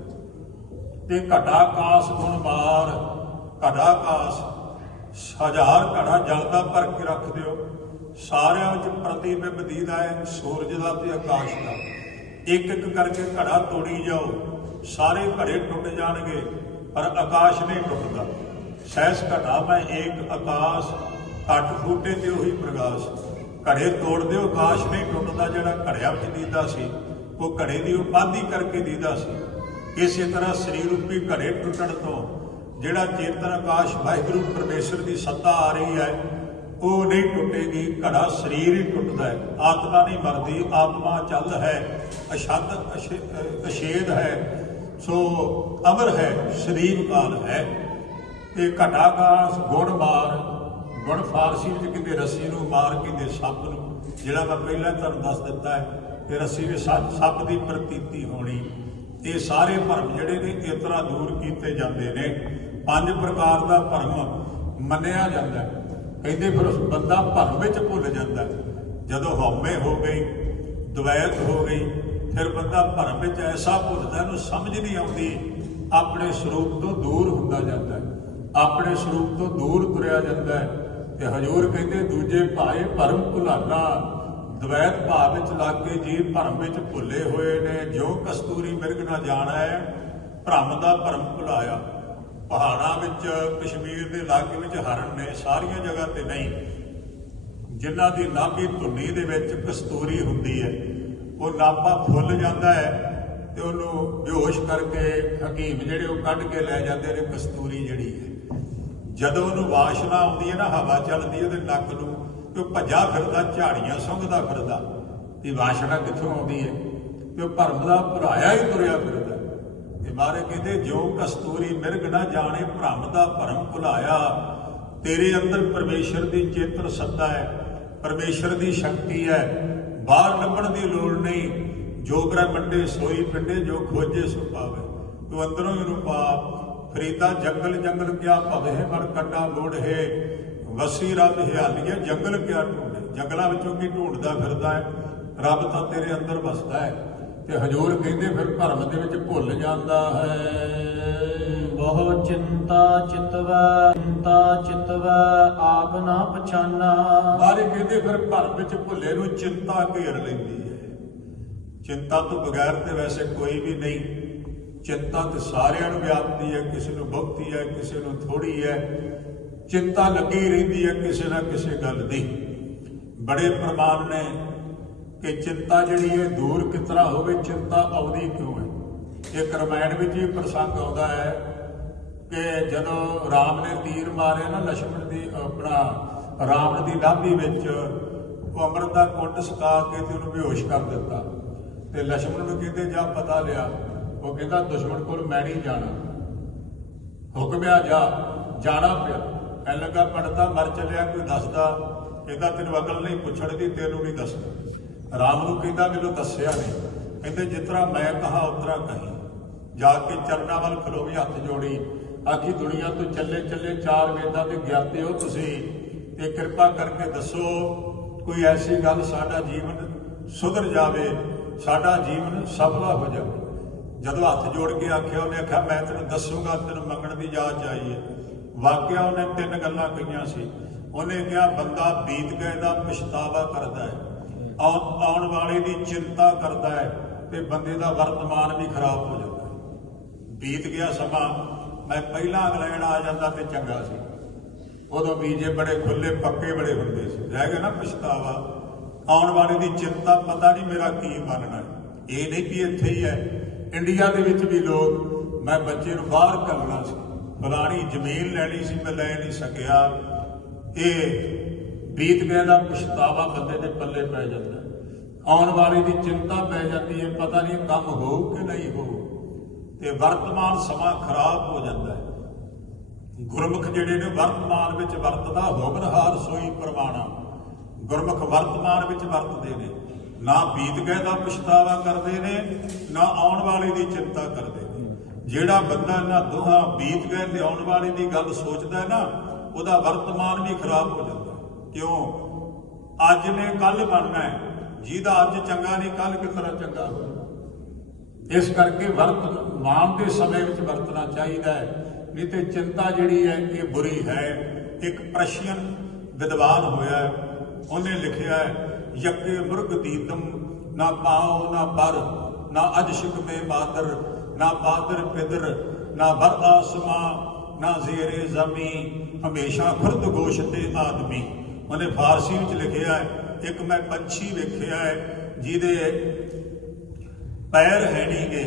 ਤੇ ਘਟਾ ਕਾਸ ਗੁਣ ਮਾਰ, ਘਟਾ ਕਾਸ। ਹਜ਼ਾਰ ਘੜਾ ਜਲਦਾ ਭਰ ਕੇ ਰੱਖ ਦਿਓ। ਸਾਰਿਆਂ ਵਿੱਚ ਪ੍ਰਤੀਬਿੰਬ ਦੀਦਾ ਹੈ, ਸੂਰਜ ਦਾ ਤੇ ਆਕਾਸ਼ ਦਾ। ਇੱਕ ਇੱਕ ਕਰਕੇ ਘੜਾ ਤੋੜੀ ਜਾਓ, ਸਾਰੇ ਘੜੇ ਟੁੱਟ ਜਾਣਗੇ, ਪਰ ਆਕਾਸ਼ ਨਹੀਂ ਟੁੱਟਦਾ। ਸਹਿਸ ਘਟਾ ਮੈਂ ਏਕ ਆਕਾਸ਼, ਘਟ ਫੂਟੇ ਤੇ ਉਹੀ ਪ੍ਰਕਾਸ਼ ਘੜੇ ਤੋੜ ਦਿਓ, ਆਕਾਸ਼ ਨਹੀਂ ਟੁੱਟਦਾ ਜਿਹੜਾ ਘੜਿਆਂ ਵਿੱਚ ਦੀਦਾ ਸੀ, ਉਹ ਘੜੇ ਦੀ ਉਪਾਧੀ ਕਰਕੇ ਦੀਦਾ ਸੀ। ਇਸੇ ਤਰ੍ਹਾਂ ਸਰੀਰ ਰੂਪੀ ਘੜੇ ਟੁੱਟਣ ਤੋਂ, ਜਿਹੜਾ ਚੇਤਨ ਆਕਾਸ਼ ਵਾਹਿਗੁਰੂ ਪਰਮੇਸ਼ਰ ਦੀ ਸੱਤਾ ਆ ਰਹੀ ਹੈ ਉਹ ਨਹੀਂ ਟੁੱਟੇਗੀ ਘੜਾ ਸਰੀਰ ਹੀ ਟੁੱਟਦਾ ਹੈ। ਆਤਮਾ ਨਹੀਂ ਮਰਦੀ, ਆਤਮਾ ਚੱਲ ਹੈ, ਅਸ਼ੱਦ, ਅਸ਼- ਅਸ਼ੇਦ ਹੈ। ਸੋ ਅਮਰ ਹੈ ਸਰੀਰ ਕਾਲ ਹੈ। ਤੇ ਘਟਾਕਾਸ ਗੁਣ ਮਾਰ ਗੁਣ ਫਾਰਸੀ ਵਿੱਚ ਕਿਤੇ ਰੱਸੀ ਨੂੰ ਮਾਰ ਕਿਤੇ ਸੱਪ ਨੂੰ, ਜਿਹੜਾ ਮੈਂ ਪਹਿਲਾਂ ਤੁਹਾਨੂੰ ਦੱਸ ਦਿੱਤਾ ਹੈ ਕਿ ਰੱਸੀ ਵਿੱਚ ਸੱਪ ਸੱਪ ਦੀ ਪ੍ਰਤੀਤੀ ਹੋਣੀ। ਇਹ ਸਾਰੇ ਭਰਮ ਜਿਹੜੇ ਨੇ, ਇਸ ਤਰ੍ਹਾਂ ਦੂਰ ਕੀਤੇ ਜਾਂਦੇ ਨੇ। ਪੰਜ ਪ੍ਰਕਾਰ ਦਾ ਭਰਮ ਮੰਨਿਆ ਜਾਂਦਾ ਹੈ। ਕਹਿੰਦੇ ਫਿਰ ਉਸ ਬੰਦਾ ਭਰਮ ਵਿੱਚ ਭੁੱਲ ਜਾਂਦਾ। ਜਦੋਂ ਹਉਮੈ ਹੋ ਗਈ, ਦਵੈਤ ਹੋ ਗਈ, ਫਿਰ ਬੰਦਾ ਭਰਮ ਵਿੱਚ ਐਸਾ ਭੁੱਲਦਾ ਇਹਨੂੰ ਸਮਝ ਨਹੀਂ ਆਉਂਦੀ। ਆਪਣੇ ਸਰੂਪ ਤੋਂ ਦੂਰ ਹੁੰਦਾ ਜਾਂਦਾ ਹੈ। ਆਪਣੇ ਸਰੂਪ ਤੋਂ ਦੂਰ ਤੁਰਿਆ ਜਾਂਦਾ ਹੈ। ਤੇ ਹਜੂਰ ਕਹਿੰਦੇ, ਦੂਜੇ ਭਾਏ ਭਰਮ ਭੁਲਾਣਾ ਦਵੈਤ ਭਾਵ ਵਿੱਚ ਲੱਗ ਕੇ ਜੀ ਭਰਮ ਵਿੱਚ ਭੁੱਲੇ ਹੋਏ ਨੇ। ਜੋ ਕਸਤੂਰੀ ਮਿਰਗ ਨਾ ਜਾਣਾ ਹੈ, ਭਰਮ ਦਾ ਭਰਮ ਭੁਲਾਇਆ। ਪਹਾੜਾਂ ਵਿੱਚ, ਕਸ਼ਮੀਰ ਦੇ ਇਲਾਕੇ ਵਿੱਚ ਹਰਨ ਨੇ, ਸਾਰੀਆਂ ਜਗ੍ਹਾ ਤੇ ਨਹੀਂ। ਜਿਨ੍ਹਾਂ ਦੀ ਨਾਭੀ ਧੁੰਨੀ ਦੇ ਵਿੱਚ ਕਸਤੂਰੀ ਹੁੰਦੀ ਹੈ, ਉਹ ਨਾਭਾ ਫੁੱਲ ਜਾਂਦਾ ਹੈ ਤੇ ਉਹਨੂੰ ਬੇਹੋਸ਼ ਕਰਕੇ ਹਕੀਮ ਜਿਹੜੇ ਉਹ ਕੱਢ ਕੇ ਲੈ ਜਾਂਦੇ ਨੇ, ਕਸਤੂਰੀ ਜਿਹੜੀ ਹੈ। ਜਦੋਂ ਉਹਨੂੰ ਵਾਸ਼ਨਾ ਆਉਂਦੀ ਹੈ ਨਾ, ਹਵਾ ਚੱਲਦੀ ਉਹਦੇ ਨੱਕ ਨੂੰ, ਤੇ ਉਹ ਭੱਜਾ ਫਿਰਦਾ, ਝਾੜੀਆਂ ਸੁੰਘਦਾ ਫਿਰਦਾ ਤੇ ਵਾਸ਼ਨਾ ਕਿੱਥੋਂ ਆਉਂਦੀ ਹੈ? ਤੇ ਉਹ ਭਰਮ ਦਾ ਭਰਾਇਆ ਹੀ ਤੁਰਿਆ ਫਿਰਦਾ। ਤੇ ਮਾਰੇ ਕਹਿੰਦੇ, ਜੋ ਕਸਤੂਰੀ ਮਿਰਗ ਨਾ ਜਾਣੇ, ਭ੍ਰਮ ਦਾ ਭਰਮ ਭੁਲਾਇਆ। ਤੇਰੇ ਅੰਦਰ ਪਰਮੇਸ਼ਰ ਦੀ ਚੇਤਨ ਸੱਤਾ ਹੈ, ਪਰਮੇਸ਼ਰ ਦੀ ਸ਼ਕਤੀ ਹੈ। ਬਾਹਰ ਲੱਭਣ ਦੀ ਲੋੜ ਨਹੀਂ। ਜੋ ਬ੍ਰਹਮੰਡੇ ਸੋਈ ਪਿੰਡੇ, ਜੋ ਖੋਜੇ, ਸੋ ਪਾਵੇ। ਤੂੰ ਅੰਦਰੋਂ ਹੀ ਰੂਪਾ ਪਾ। ਫਰੀਦਾ, ਜੰਗਲ ਜੰਗਲ ਕਿਆ ਭਵੇ? ਪਰ ਕੱਡਾ ਲੋੜ ਹੈ। ਵਸੀ ਰੱਬ ਹਿਆਲੀਏ ਜੰਗਲ ਕਿਆ ਢੂੰਡੇ ਜੰਗਲਾਂ ਵਿੱਚੋਂ ਕੀ ਢੂੰਡਦਾ ਫਿਰਦਾ ਹੈ? ਰੱਬ ਤਾਂ ਤੇਰੇ ਅੰਦਰ ਵਸਦਾ ਹੈ। ਤੇ ਹਜੂਰ ਕਹਿੰਦੇ ਫਿਰ ਭਰਮ ਦੇ ਵਿੱਚ ਭੁੱਲ ਜਾਂਦਾ ਹੈ। ਬਹੁ ਚਿੰਤਾ ਚਿਤਵੈ ਚਿੰਤਾ ਚਿਤਵੈ ਆਪ ਨਾ ਪਛਾਨਾ। ਬਾਰੇ ਕਹਿੰਦੇ ਫਿਰ ਭਰਮ ਵਿੱਚ ਭੁੱਲੇ ਨੂੰ ਚਿੰਤਾ ਘੇਰ ਲੈਂਦੀ ਹੈ। ਚਿੰਤਾ ਤੋਂ ਬਗੈਰ ਤੇ ਵੈਸੇ ਕੋਈ ਵੀ ਨਹੀਂ। ਚਿੰਤਾ ਤੇ ਸਾਰਿਆਂ ਨੂੰ ਵਿਆਪਦੀ ਹੈ ਕਿਸੇ ਨੂੰ ਬਹੁਤੀ ਹੈ ਕਿਸੇ ਨੂੰ ਥੋੜੀ ਹੈ। ਚਿੰਤਾ ਲੱਗੀ ਰਹਿੰਦੀ ਹੈ ਕਿਸੇ ਨਾ ਕਿਸੇ ਗੱਲ ਦੀ। ਬੜੇ ਪ੍ਰਮਾਣ ਨੇ ਕਿ ਚਿੰਤਾ ਜਿਹੜੀ ਹੈ ਦੂਰ ਕਿਤਰਾ ਹੋਵੇ, ਚਿੰਤਾ ਆਉਂਦੀ ਕਿਉਂ ਹੈ? ਇਹ ਕਰਮੈਣ ਵਿੱਚ ਵੀ ਪ੍ਰਸੰਗ ਆਉਂਦਾ ਹੈ ਕਿ ਜਦੋਂ ਰਾਮ ਨੇ ਤੀਰ ਮਾਰੇ ਨਾ ਲక్ష్మణ ਦੀ, ਆਪਣਾ ਰਾਵਣ ਦੀ ਲਾਭੀ ਵਿੱਚ ਕਮਰ ਦਾ ਕੁੰਡ ਸੁਕਾ ਕੇ ਤੇ ਉਹਨੂੰ ਬੇਹੋਸ਼ ਕਰ ਦਿੱਤਾ। ਤੇ ਲక్ష్మణ ਨੂੰ ਕਹਿੰਦੇ, ਜਾ ਪਤਾ ਲਿਆ। ਉਹ ਕਹਿੰਦਾ, ਦੁਸ਼ਮਣ ਕੋਲ ਮੈਂ ਨਹੀਂ ਜਾਣਾ। ਹੁਕਮਿਆ ਜਾ। ਜਾਣਾ ਪਿਆ। ਐ ਲੱਗਾ ਪੜਦਾ ਮਰ ਚਲਿਆ, ਕੋਈ ਦੱਸਦਾ? ਇਹਦਾ ਤੈਨੂੰ ਅਕਲ ਨਹੀਂ ਪੁੱਛੜ ਦੀ, ਤੈਨੂੰ ਨਹੀਂ ਦੱਸਦਾ। ਰਾਮ ਨੂੰ ਕਹਿੰਦਾ ਮੈਨੂੰ ਦੱਸਿਆ ਨਹੀਂ। ਕਹਿੰਦੇ, ਜਿਸ ਤਰ੍ਹਾਂ ਮੈਂ ਕਹਾ ਉਤਰਾ ਕਹੀ। ਜਾ ਕੇ ਚਰਨਾਂ ਵੱਲ ਖਲੋ ਵੀ ਹੱਥ ਜੋੜੀ। ਆਖੀ, ਦੁਨੀਆ ਤੋਂ ਚੱਲੇ ਚੱਲੇ ਚਾਰ ਵੇਦਾਂ ਦੇ ਗਿਆਤੇ ਹੋ ਤੁਸੀਂ। ਤੇ ਕਿਰਪਾ ਕਰਕੇ ਦੱਸੋ, ਕੋਈ ਐਸੀ ਗੱਲ ਸਾਡਾ ਜੀਵਨ ਸੁਧਰ ਜਾਵੇ, ਸਾਡਾ ਜੀਵਨ ਸਫਲਾ ਹੋ ਜਾਵੇ। ਜਦੋਂ ਹੱਥ ਜੋੜ ਕੇ ਆਖਿਆ, ਉਹਨੇ ਆਖਿਆ, ਮੈਂ ਤੈਨੂੰ ਦੱਸੂਗਾ, ਤੈਨੂੰ ਮੰਗਣ ਦੀ ਜਾਚ ਆਈ ਹੈ। ਵਾਕਿਆ ਉਹਨੇ ਤਿੰਨ ਗੱਲਾਂ ਕਹੀਆਂ ਸੀ। ਉਹਨੇ ਕਿਹਾ, ਬੰਦਾ ਬੀਤ ਗਏ ਦਾ ਪਛਤਾਵਾ ਕਰਦਾ ਹੈ। ਆਉਣ ਵਾਲੇ ਦੀ ਚਿੰਤਾ ਕਰਦਾ ਹੈ ਤੇ ਬੰਦੇ ਦਾ ਵਰਤਮਾਨ ਵੀ ਖਰਾਬ ਹੋ ਜਾਂਦਾ ਹੈ। ਬੀਤ ਗਿਆ ਸਮਾਂ, ਮੈਂ ਪਹਿਲਾਂ ਇੰਗਲੈਂਡ ਆ ਜਾਂਦਾ ਤੇ ਚੰਗਾ ਸੀ। ਉਦੋਂ ਵੀਜੇ ਬੜੇ ਖੁੱਲੇ ਪੱਕੇ ਬੜੇ ਹੁੰਦੇ ਸੀ। ਰਹਿ ਗਿਆ ਨਾ ਪਛਤਾਵਾ। ਆਉਣ ਵਾਲੇ ਦੀ ਚਿੰਤਾ ਪਤਾ ਨਹੀਂ ਮੇਰਾ ਕੀ ਬਣਨਾ ਹੈ। ਇਹ ਨਹੀਂ ਕਿ ਇੱਥੇ ਹੀ ਹੈ। ਇੰਡੀਆ ਦੇ ਵਿੱਚ ਵੀ ਲੋਕ, ਮੈਂ ਬੱਚੇ ਨੂੰ ਬਾਹਰ ਕੱਢਣਾ ਸੀ। ਫਲਾਣੀ ਜ਼ਮੀਨ ਲੈਣੀ ਸੀ, ਮੈਂ ਲੈ ਨਹੀਂ ਸਕਿਆ। ਇਹ ਬੀਤ ਗਿਆ ਦਾ ਪਛਤਾਵਾ ਬੰਦੇ ਦੇ ਪੱਲੇ ਪੈ ਜਾਂਦਾ। ਆਉਣ ਵਾਲੀ ਦੀ ਚਿੰਤਾ ਪੈ ਜਾਂਦੀ ਹੈ, ਪਤਾ ਨਹੀਂ ਕੰਮ ਹੋਊ ਕਿ ਨਹੀਂ ਹੋਊ। ਤੇ ਵਰਤਮਾਨ ਸਮਾਂ ਖਰਾਬ ਹੋ ਜਾਂਦਾ ਹੈ। ਗੁਰਮੁਖ ਜਿਹੜੇ ਨੇ, ਵਰਤਮਾਨ ਵਿੱਚ ਵਰਤਦਾ ਹੋਵਨਹਾਰ ਸੋਈ ਪਰਵਾਣਾ। ਗੁਰਮੁਖ ਵਰਤਮਾਨ ਵਿੱਚ ਵਰਤਦੇ ਨੇ। ਨਾ ਬੀਤ ਗਏ ਦਾ ਪਛਤਾਵਾ ਕਰਦੇ ਨੇ, ਨਾ ਆਉਣ ਵਾਲੇ ਦੀ ਚਿੰਤਾ ਕਰਦੇ ਨੇ। ਜਿਹੜਾ ਬੰਦਾ ਇਹਨਾਂ ਦੋਹਾਂ ਬੀਤ ਗਏ ਤੇ ਆਉਣ ਵਾਲੇ ਦੀ ਗੱਲ ਸੋਚਦਾ ਹੈ ਨਾ, ਉਹਦਾ ਵਰਤਮਾਨ ਵੀ ਖਰਾਬ ਹੋ ਜਾਂਦਾ। ਕਿਉਂ? ਅੱਜ ਨੇ ਕੱਲ ਬਣਨਾ ਹੈ। ਜਿਹਦਾ ਅੱਜ ਚੰਗਾ ਨਹੀਂ ਕੱਲ ਕਿਸ ਤਰ੍ਹਾਂ ਚੰਗਾ ਹੋਣਾ ਇਸ ਕਰਕੇ ਵਰਤ ਵਰਤਮਾਨ ਦੇ ਸਮੇਂ ਵਿੱਚ ਵਰਤਣਾ ਚਾਹੀਦਾ ਹੈ। ਨਹੀਂ ਤੇ ਚਿੰਤਾ ਜਿਹੜੀ ਹੈ, ਇਹ ਬੁਰੀ ਹੈ। ਇੱਕ ਪ੍ਰਸ਼ੀਅਨ ਵਿਦਵਾਨ ਹੋਇਆ ਉਹਨੇ ਲਿਖਿਆ ਹੈ, ਯੱਕੇ ਮੁਰਗ ਦੀਤਮ, ਨਾ ਪਾਉ, ਨਾ ਪਰ, ਨਾ ਅਜਸ਼ਿਕ ਮੇ ਮਾਦਰ ਨਾ ਬਾਦਰ ਪਿਦਰ, ਨਾ ਬਰ ਆਸਮਾ ਨਾ ਜ਼ੇਰੇ ਜ਼ਮੀ ਹਮੇਸ਼ਾ ਖੁਰਦ ਗੋਸ਼ਤੇ ਆਦਮੀ। ਉਹਨੇ ਫਾਰਸੀ ਵਿੱਚ ਲਿਖਿਆ ਹੈ, ਇੱਕ ਮੈਂ ਪੰਛੀ ਵੇਖਿਆ ਹੈ, ਜਿਹਦੇ ਪੈਰ ਹੈ ਨਹੀਂਗੇ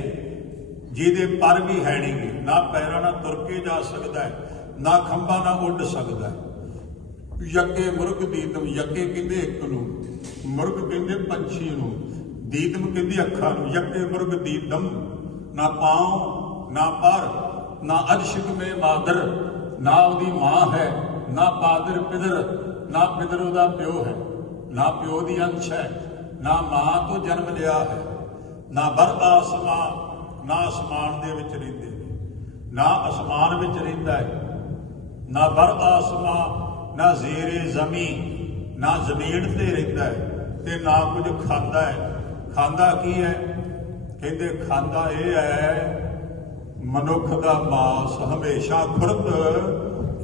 ਜਿਹਦੇ ਪਰ ਵੀ ਹੈ ਨਹੀਂਗੇ ਨਾ ਪੈਰਾਂ ਨਾਲ ਤੁਰ ਕੇ ਜਾ ਸਕਦਾ ਹੈ, ਨਾ ਖੰਭਾਂ ਨਾਲ ਉੱਡ ਸਕਦਾ ਹੈ। ਯੱਕੇ ਮੁਰਗ ਦੀਦਮ ਯੱਕੇ ਕਹਿੰਦੇ ਇੱਕ ਨੂੰ, ਮੁਰਗ ਕਹਿੰਦੇ ਪੰਛੀ ਨੂੰ ਦੀਦਮ ਕਹਿੰਦੀ ਅੱਖਾਂ ਨੂੰ ਯੱਕੇ ਮੁਰਗ ਦੀਦਮ ਨਾ ਪਾਉ, ਨਾ ਪਰ, ਨਾ ਅਜਸ਼ਿਕ ਮੇ ਮਾਦਰ ਨਾ ਉਹਦੀ ਮਾਂ ਹੈ, ਨਾ ਬਾਦਰ ਪਿਦਰ ਨਾ ਪਿਦਰ ਉਹਦਾ ਪਿਓ ਹੈ, ਨਾ ਪਿਓ ਦੀ ਅੰਸ਼ ਹੈ, ਨਾ ਮਾਂ ਤੋਂ ਜਨਮ ਲਿਆ ਹੈ। ਨਾ ਬਰ ਆਸਮਾਂ ਨਾ ਅਸਮਾਨ ਦੇ ਵਿੱਚ ਰਹਿੰਦੇ ਨੇ। ਨਾ ਅਸਮਾਨ ਵਿੱਚ ਰਹਿੰਦਾ ਹੈ, ਨਾ ਬਰ ਆਸਮਾਂ ਨਾ ਜ਼ੇਰੇ ਜ਼ਮੀ ਨਾ ਜ਼ਮੀਨ ਤੇ ਰਹਿੰਦਾ ਹੈ ਤੇ ਨਾ ਕੁਝ ਖਾਂਦਾ ਹੈ। ਖਾਂਦਾ ਕੀ ਹੈ? ਕਹਿੰਦੇ ਖਾਂਦਾ ਇਹ ਹੈ, ਮਨੁੱਖ ਦਾ ਮਾਸ ਹਮੇਸ਼ਾ ਖੁਰਦ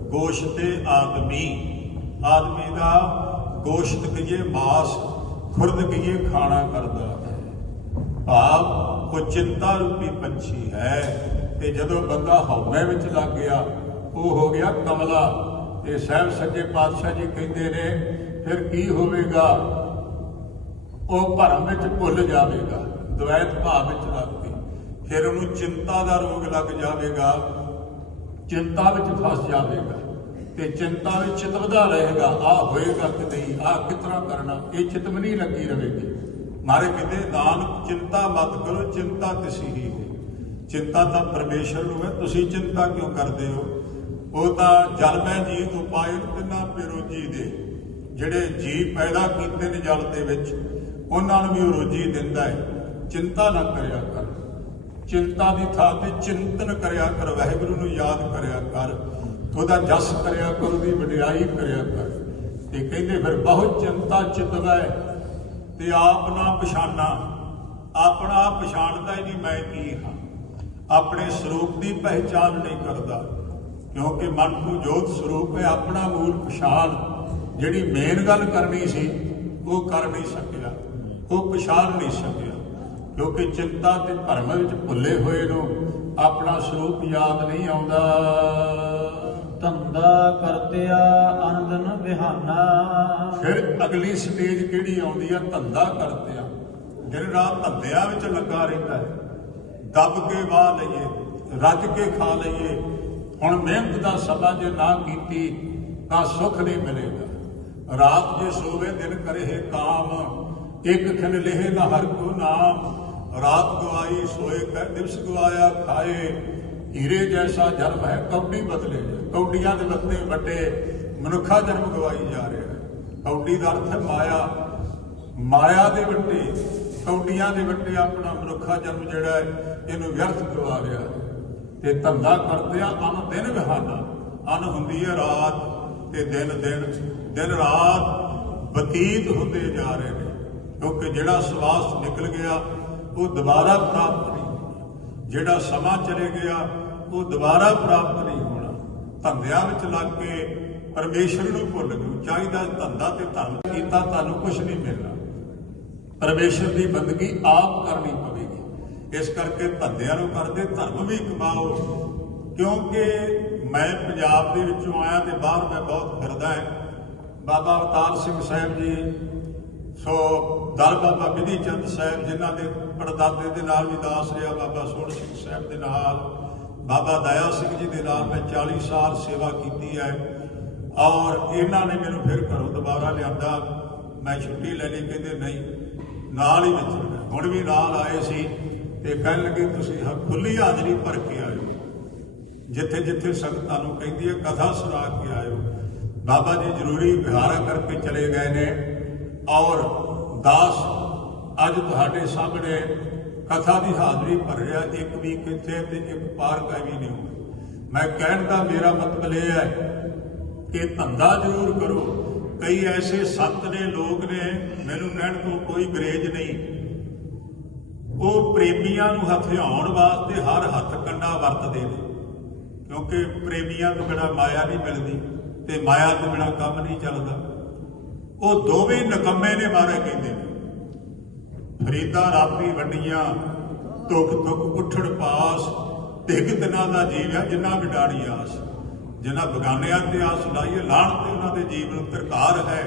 ਗੋਸ਼ਤ ਤੇ ਆਦਮੀ। ਆਦਮੀ ਦਾ ਗੋਸ਼ਤ ਕਹੀਏ, ਮਾਸ, ਖੁਰਦ ਕਹੀਏ, ਖਾਣਾ ਕਰਦਾ ਹੈ। ਭਾਵ ਉਹ ਚਿੰਤਾ ਰੂਪੀ ਪੰਛੀ ਹੈ ਤੇ ਜਦੋਂ ਬੰਦਾ ਹਉਮੈ ਵਿੱਚ ਲੱਗ ਗਿਆ, ਉਹ ਹੋ ਗਿਆ ਕਮਲਾ। ਤੇ ਸਹਿਬ ਸੱਜੇ ਪਾਤਸ਼ਾਹ ਜੀ ਕਹਿੰਦੇ ਨੇ, ਫਿਰ ਕੀ ਹੋਵੇਗਾ? ਉਹ ਭਰਮ ਵਿੱਚ ਭੁੱਲ ਜਾਵੇਗਾ ਦ્વੈਤ ਭਾਵ ਵਿੱਚ ਲੱਗ ਕੇ ਫਿਰ ਉਹਨੂੰ ਚਿੰਤਾ ਦਾ ਰੋਗ ਲੱਗ ਜਾਵੇਗਾ, ਚਿੰਤਾ ਵਿੱਚ ਫਸ ਜਾਵੇਗਾ। ਤੇ ਚਿੰਤਾ ਵਿੱਚ ਚਿਤਵਦਾ ਰਹੇਗਾ ਆ ਹੋਏਗਾ ਕਿ ਨਹੀਂ ਆ ਕਿਤਨਾ ਕਰਨਾ, ਇਹ ਚਿਤਵਨੀ ਲੱਗੀ ਰਹੇਗੀ। ਮਾਰੇ ਕਹਿੰਦੇ, ਨਾਨਕ, ਚਿੰਤਾ ਮਤ ਕਰੋ, ਚਿੰਤਾ ਤਿਸੀ ਹੀ ਹੈ ਚਿੰਤਾ ਤਾਂ ਪਰਮੇਸ਼ਰ ਨੂੰ ਹੈ, ਤੁਸੀਂ ਚਿੰਤਾ ਕਿਉਂ ਕਰਦੇ ਹੋ? ਉਹ ਤਾਂ ਜਨਮੈ ਜੀ ਉਪਾਇ ਤਿੰਨਾ ਪਿਰੋ ਦੇ। ਜਿਹੜੇ ਜੀ ਪੈਦਾ ਕੀਤੇ ਨੇ ਜਲ ਦੇ ਵਿੱਚ, ਉਹਨਾਂ ਨੂੰ ਵੀ ਉਹ ਰੋਜੀ ਦਿੰਦਾ ਹੈ। ਚਿੰਤਾ ਨਾ ਕਰਿਆ ਕਰ। ਚਿੰਤਾ ਦੀ ਥਾਂ ਤੇ ਚਿੰਤਨ ਕਰਿਆ ਕਰ, ਵਾਹਿਗੁਰੂ ਨੂੰ ਯਾਦ ਕਰਿਆ ਕਰ। ਉਹਦਾ ਜਸ ਕਰਿਆ ਕਰ, ਉਹਦੀ ਵਡਿਆਈ ਕਰਿਆ ਕਰ। ਤੇ ਕਹਿੰਦੇ ਫਿਰ ਬਹੁਤ ਚਿੰਤਾ ਚਿਤਵੈ ਤੇ ਆਪ ਨਾ ਪਛਾਨਾ। ਆਪਣਾ ਪਛਾਣਦਾ ਹੀ ਨਹੀਂ, ਮੈਂ ਕੀ ਹਾਂ? ਆਪਣੇ ਸਰੂਪ ਦੀ ਪਹਿਚਾਨ ਨਹੀਂ ਕਰਦਾ, ਕਿਉਂਕਿ ਮਨ ਨੂੰ ਜੋਤ ਸਰੂਪ ਹੈ, ਆਪਣਾ ਮੂਲ ਪਛਾਣ। ਜਿਹੜੀ ਮੇਨ ਗੱਲ ਕਰਨੀ ਸੀ, ਉਹ ਕਰ ਨਹੀਂ ਸਕਿਆ। ਉਹ ਪਛਾਣ ਨਹੀਂ ਸਕਿਆ, ਕਿਉਂਕਿ ਚਿੰਤਾ ਤੇ ਭਰਮ ਵਿੱਚ ਭੁੱਲੇ ਹੋਏ ਨੂੰ ਆਪਣਾ ਸਰੂਪ ਯਾਦ ਨਹੀਂ ਆਉਂਦਾ। ਧੰਦਾ ਕਰਤਿਆ ਅਨੰਦਨ ਵਿਹਾਨਾ। ਫਿਰ ਅਗਲੀ ਸਟੇਜ ਕਿਹੜੀ ਆਉਂਦੀ ਆ? ਧੰਦਾ ਕਰਦੇ ਦਿਨ ਰਾਤ ਧੰਦਿਆਂ ਵਿੱਚ ਲੱਗਾ ਰਹਿੰਦਾ ਹੈ। ਦੱਬ ਕੇ ਵਾਹ ਲਈਏ, ਰੱਜ ਕੇ ਖਾ ਲਈਏ। ਹੁਣ ਮਿਹਨਤ ਦਾ ਸਮਾਂ ਜੇ ਨਾ ਕੀਤੀ, ਤਾਂ ਸੁੱਖ ਨਹੀਂ ਮਿਲੇਗਾ। ਰਾਤ ਜੇ ਸੋਵੇ, ਦਿਨ ਕਰੇ ਕਾਮ। ਇੱਕ ਖਿਨ ਲੇਹ ਨਾ ਹਰ ਕੋ ਨਾਮ। ਰਾਤ ਗਵਾਈ ਸੋਏ ਕਰ ਦਿਵਸ ਗਵਾਇਆ ਖਾਏ। ਹੀਰੇ ਜੈਸਾ ਜਨਮ ਹੈ, ਕੌਡੀ ਬਦਲੇ, ਕੌਡੀਆਂ ਦੇ ਬਦਲੇ ਵੱਡੇ, ਮਨੁੱਖਾ ਜਨਮ ਗਵਾਈ ਜਾ ਰਿਹਾ ਹੈ। ਕੌਡੀ ਦਾ ਅਰਥ ਹੈ ਮਾਇਆ। ਮਾਇਆ ਦੇ ਵੱਟੇ, ਕੌਡੀਆਂ ਦੇ ਵੱਟੇ ਆਪਣਾ ਮਨੁੱਖਾ ਜਨਮ ਜਿਹੜਾ ਹੈ, ਇਹਨੂੰ ਵਿਅਰਥ ਕਰਵਾ ਰਿਹਾ ਹੈ। ਤੇ ਧੰਦਾ ਕਰਦੇ ਆ, ਅਨ ਦਿਨ ਵਿਹਾਨਾ। ਅਨ ਹੁੰਦੀ ਹੈ ਰਾਤ ਤੇ ਦਿਨ ਦਿਨ ਦਿਨ ਰਾਤ ਬਤੀਤ ਹੁੰਦੇ ਜਾ ਰਹੇ ਨੇ। ਕਿਉਂਕਿ ਜਿਹੜਾ ਸਵਾਸ ਨਿਕਲ ਗਿਆ, ਉਹ ਦੁਬਾਰਾ ਪ੍ਰਾਪਤ ਨਹੀਂ ਜਿਹੜਾ ਸਮਾਂ ਚਲੇ ਗਿਆ ਉਹ ਦੁਬਾਰਾ ਪ੍ਰਾਪਤ ਨਹੀਂ ਹੋਣਾ, ਧੰਦਿਆਂ ਵਿੱਚ ਲੱਗ ਕੇ ਪਰਮੇਸ਼ਰ ਨੂੰ ਭੁੱਲ ਗਏ। ਚਾਹੀਦਾ ਧੰਦਾ ਤੇ ਧਰਮ ਕੀਤਾ ਤੁਹਾਨੂੰ ਕੁਝ ਨਹੀਂ ਮਿਲਣਾ। ਪਰਮੇਸ਼ਰ ਦੀ ਬੰਦਗੀ ਆਪ ਕਰਨੀ ਪਵੇਗੀ। ਇਸ ਕਰਕੇ ਧੰਦਿਆਂ ਨੂੰ ਕਰਦੇ, ਧਰਮ ਵੀ ਕਮਾਓ। ਕਿਉਂਕਿ ਮੈਂ ਪੰਜਾਬ ਦੇ ਵਿੱਚੋਂ ਆਇਆ ਤੇ ਬਾਹਰ ਮੈਂ ਬਹੁਤ ਫਿਰਦਾ ਹੈ। ਬਾਬਾ ਅਵਤਾਰ ਸਿੰਘ ਸਾਹਿਬ ਜੀ, ਸੋ ਦਰ ਬਾਬਾ ਵਿਧੀ ਚੰਦ ਸਾਹਿਬ, ਜਿਨ੍ਹਾਂ ਦੇ ਪੜਦਾਦੇ ਦੇ ਨਾਲ ਵੀ ਦਾਸ ਰਿਹਾ, ਬਾਬਾ ਸੋਹਣ ਸਿੰਘ ਸਾਹਿਬ ਦੇ ਨਾਲ। ਬਾਬਾ ਦਇਆ ਸਿੰਘ ਜੀ ਦੇ ਨਾਲ ਮੈਂ 40 ਸਾਲ ਸੇਵਾ ਕੀਤੀ ਹੈ ਔਰ ਇਹਨਾਂ ਨੇ ਮੈਨੂੰ ਫਿਰ ਘਰੋਂ ਦੁਬਾਰਾ ਲਿਆਂਦਾ। ਮੈਂ ਛੁੱਟੀ ਲੈ ਲਈ, ਕਹਿੰਦੇ ਨਹੀਂ, ਨਾਲ ਹੀ ਵਿੱਚ ਹੁਣ ਵੀ ਨਾਲ ਆਏ ਸੀ ਤੇ ਕਹਿਣ ਲੱਗੇ, ਤੁਸੀਂ ਹ- ਖੁੱਲੀ ਹਾਜ਼ਰੀ ਭਰ ਕੇ ਆਇਓ। ਜਿੱਥੇ ਜਿੱਥੇ ਸੰਗਤਾਂ ਨੂੰ ਕਹਿੰਦੀ ਹੈ, ਕਥਾ ਸੁਣਾ ਕੇ ਆਇਓ। ਬਾਬਾ ਜੀ ਜ਼ਰੂਰੀ ਵਿਹਾਰਾ ਕਰਕੇ ਚਲੇ ਗਏ ਨੇ ਔਰ ਦਾਸ ਅੱਜ ਤੁਹਾਡੇ ਸਾਹਮਣੇ ਕਥਾ ਦੀ ਹਾਜ਼ਰੀ ਭਰ ਰਿਹਾ ਇੱਕ ਵੀ ਕਿੱਥੇ ਤੇ ਇੱਕ ਪਾਰ ਗਏ ਵੀ ਨਹੀਂ ਹੋਏ। ਮੈਂ ਕਹਿਣ ਦਾ ਮੇਰਾ ਮਤਲਬ ਇਹ ਹੈ ਕਿ ਧੰਦਾ ਜ਼ਰੂਰ ਕਰੋ। ਕਈ ਐਸੇ ਸੰਤ ਨੇ ਲੋਕ ਨੇ, ਮੈਨੂੰ ਕਹਿਣ ਤੋਂ ਕੋਈ ਗਰੇਜ ਨਹੀਂ। ਉਹ ਪ੍ਰੇਮੀਆਂ ਨੂੰ ਹਥਿਆਉਣ ਵਾਸਤੇ ਹਰ ਹੱਥ ਕੰਡਾ ਵਰਤਦੇ ਨੇ, ਕਿਉਂਕਿ ਪ੍ਰੇਮੀਆਂ ਤੋਂ ਬਿਨਾ ਮਾਇਆ ਨਹੀਂ ਮਿਲਦੀ ਤੇ ਮਾਇਆ ਤੋਂ ਬਿਨਾ ਕੰਮ ਨਹੀਂ ਚੱਲਦਾ। ਉਹ ਦੋਵੇਂ ਨਕੰਮੇ ਨੇ ਮਾਰੇ ਕਹਿੰਦੇ ਨੇ। ਫਰੀਦਾ ਰਾਤੀ ਵੰਡੀਆਂ ਤੁਕ ਤੁਕ ਉੱਠੜ ਪਾਸ, ਤਿਗ ਤਿਨਾਂ ਦਾ ਜੀਵ ਆ, ਜਿੰਨਾ ਵਿਡਾੜੀ ਆਸ। ਜਿਨ੍ਹਾਂ ਬਗਾਨਿਆਂ ਤੇ ਆਸ ਲਾਈਏ ਲਾਣ ਤੇ ਉਹਨਾਂ ਦੇ ਜੀਵ ਨੂੰ ਤਰਕਾਰ ਹੈ,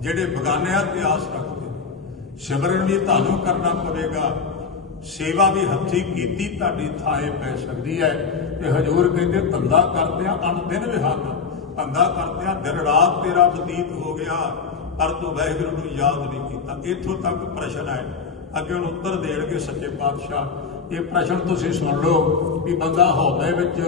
ਜਿਹੜੇ ਬਗਾਨਿਆਂ ਤੇ ਆਸ ਰੱਖਦੇ ਸਿਮਰਨ ਵੀ ਤੁਹਾਨੂੰ ਕਰਨਾ ਪਵੇਗਾ। ਸੇਵਾ ਵੀ ਹੱਥੀ ਕੀਤੀ ਤੁਹਾਡੀ ਥਾਏ ਪੈ ਸਕਦੀ ਹੈ। ਤੇ ਹਜੂਰ ਕਹਿੰਦੇ, ਧੰਦਾ ਕਰਦਿਆਂ ਅਣ ਦਿਨ ਵਿਹਾਨਾ ਧੰਦਾ ਕਰਦਿਆਂ ਦਿਨ ਰਾਤ ਤੇਰਾ ਬਤੀਤ ਹੋ ਗਿਆ। ਪਰ ਤੂੰ ਵਾਹਿਗੁਰੂ ਨੂੰ ਯਾਦ ਨਹੀਂ ਕੀਤਾ। ਇੱਥੋਂ ਤੱਕ ਪ੍ਰਸ਼ਨ ਹੈ ਅੱਗੇ ਹੁਣ ਉੱਤਰ ਦੇਣਗੇ ਸੱਚੇ ਪਾਤਸ਼ਾਹ, ਇਹ ਪ੍ਰਸ਼ਨ ਤੁਸੀਂ ਸੁਣ ਲਓ ਵੀ ਬੰਦਾ ਹਉਮੈ ਵਿੱਚ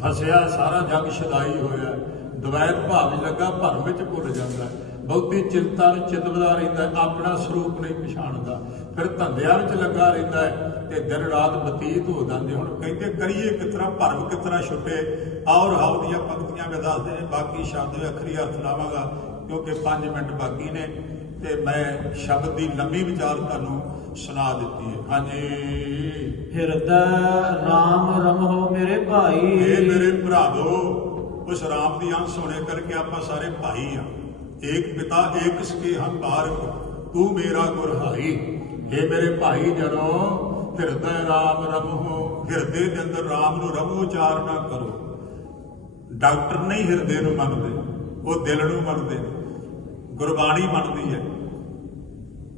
ਫਸਿਆ, ਸਾਰਾ ਜਗ ਛਦਾਈ ਹੋਇਆ, ਦਵੈਤ ਭਾਵ ਲੱਗਾ, ਭਰਮ ਵਿੱਚ ਭੁੱਲ ਜਾਂਦਾ। ਬਹੁਤੀ ਚਿੰਤਾ ਨੂੰ ਚਿਤਵਦਾ ਰਹਿੰਦਾ, ਆਪਣਾ ਸਰੂਪ ਨਹੀਂ ਪਛਾਣਦਾ। ਫਿਰ ਧੰਦਿਆਂ ਵਿੱਚ ਲੱਗਾ ਰਹਿੰਦਾ ਹੈ ਤੇ ਦਿਨ ਰਾਤ ਬਤੀਤ ਹੋ ਜਾਂਦੇ ਹੁਣ ਕਹਿੰਦੇ ਕਰੀਏ ਕਿਤਨਾ ਭਰਮ ਕਿਤਨਾ ਛੁੱਟੇ? ਔਰ ਹਵ ਦੀਆਂ ਪੰਕਤੀਆਂ ਮੈਂ ਦੱਸਦੇ ਨੇ, ਬਾਕੀ ਸ਼ਬਦ ਦੇ ਅੱਖਰੀ ਅਰਥ ਲਾਵਾਂਗਾ, ਕਿਉਂਕਿ 5 ਮਿੰਟ ਬਾਕੀ ਨੇ। ਤੇ ਮੈਂ ਸ਼ਬਦ ਦੀ ਲੰਮੀ ਵਿਚਾਰ ਤੁਹਾਨੂੰ ਸੁਣਾ ਦਿੱਤੀ ਹੈ। ਹਾਂਜੀ। ਹਿਰਦੈ RAM ਰਮਹੁ ਮੇਰੇ ਭਾਈ। ਇਹ ਮੇਰੇ ਭਰਾਵੋ ਉਸ ਰਾਮ ਦੀ ਅੰਸ਼ ਹੋਣੇ ਕਰਕੇ ਆਪਾਂ ਸਾਰੇ ਭਾਈ ਆ। ਏਕ ਪਿਤਾ ਏਕ ਸਕੇ ਹਮ ਬਾਰਕ ਤੂੰ ਮੇਰਾ ਗੁਰਹਾਈ। ਇਹ ਮੇਰੇ ਭਾਈ ਜਨੋ ਹਿਰਦੈ ਰਾਮ ਰਮਹੁ ਹਿਰਦੇ ਦੇ ਅੰਦਰ ਰਾਮ ਨੂੰ ਰਮੋ ਉਚਾਰਨਾ ਕਰੋ। ਡਾਕਟਰ ਨਹੀਂ ਹਿਰਦੇ ਨੂੰ ਮੰਨਦੇ ਉਹ ਦਿਲ ਨੂੰ ਮੰਨਦੇ ਨੇ। ਗੁਰਬਾਣੀ ਮੰਨਦੀ ਹੈ।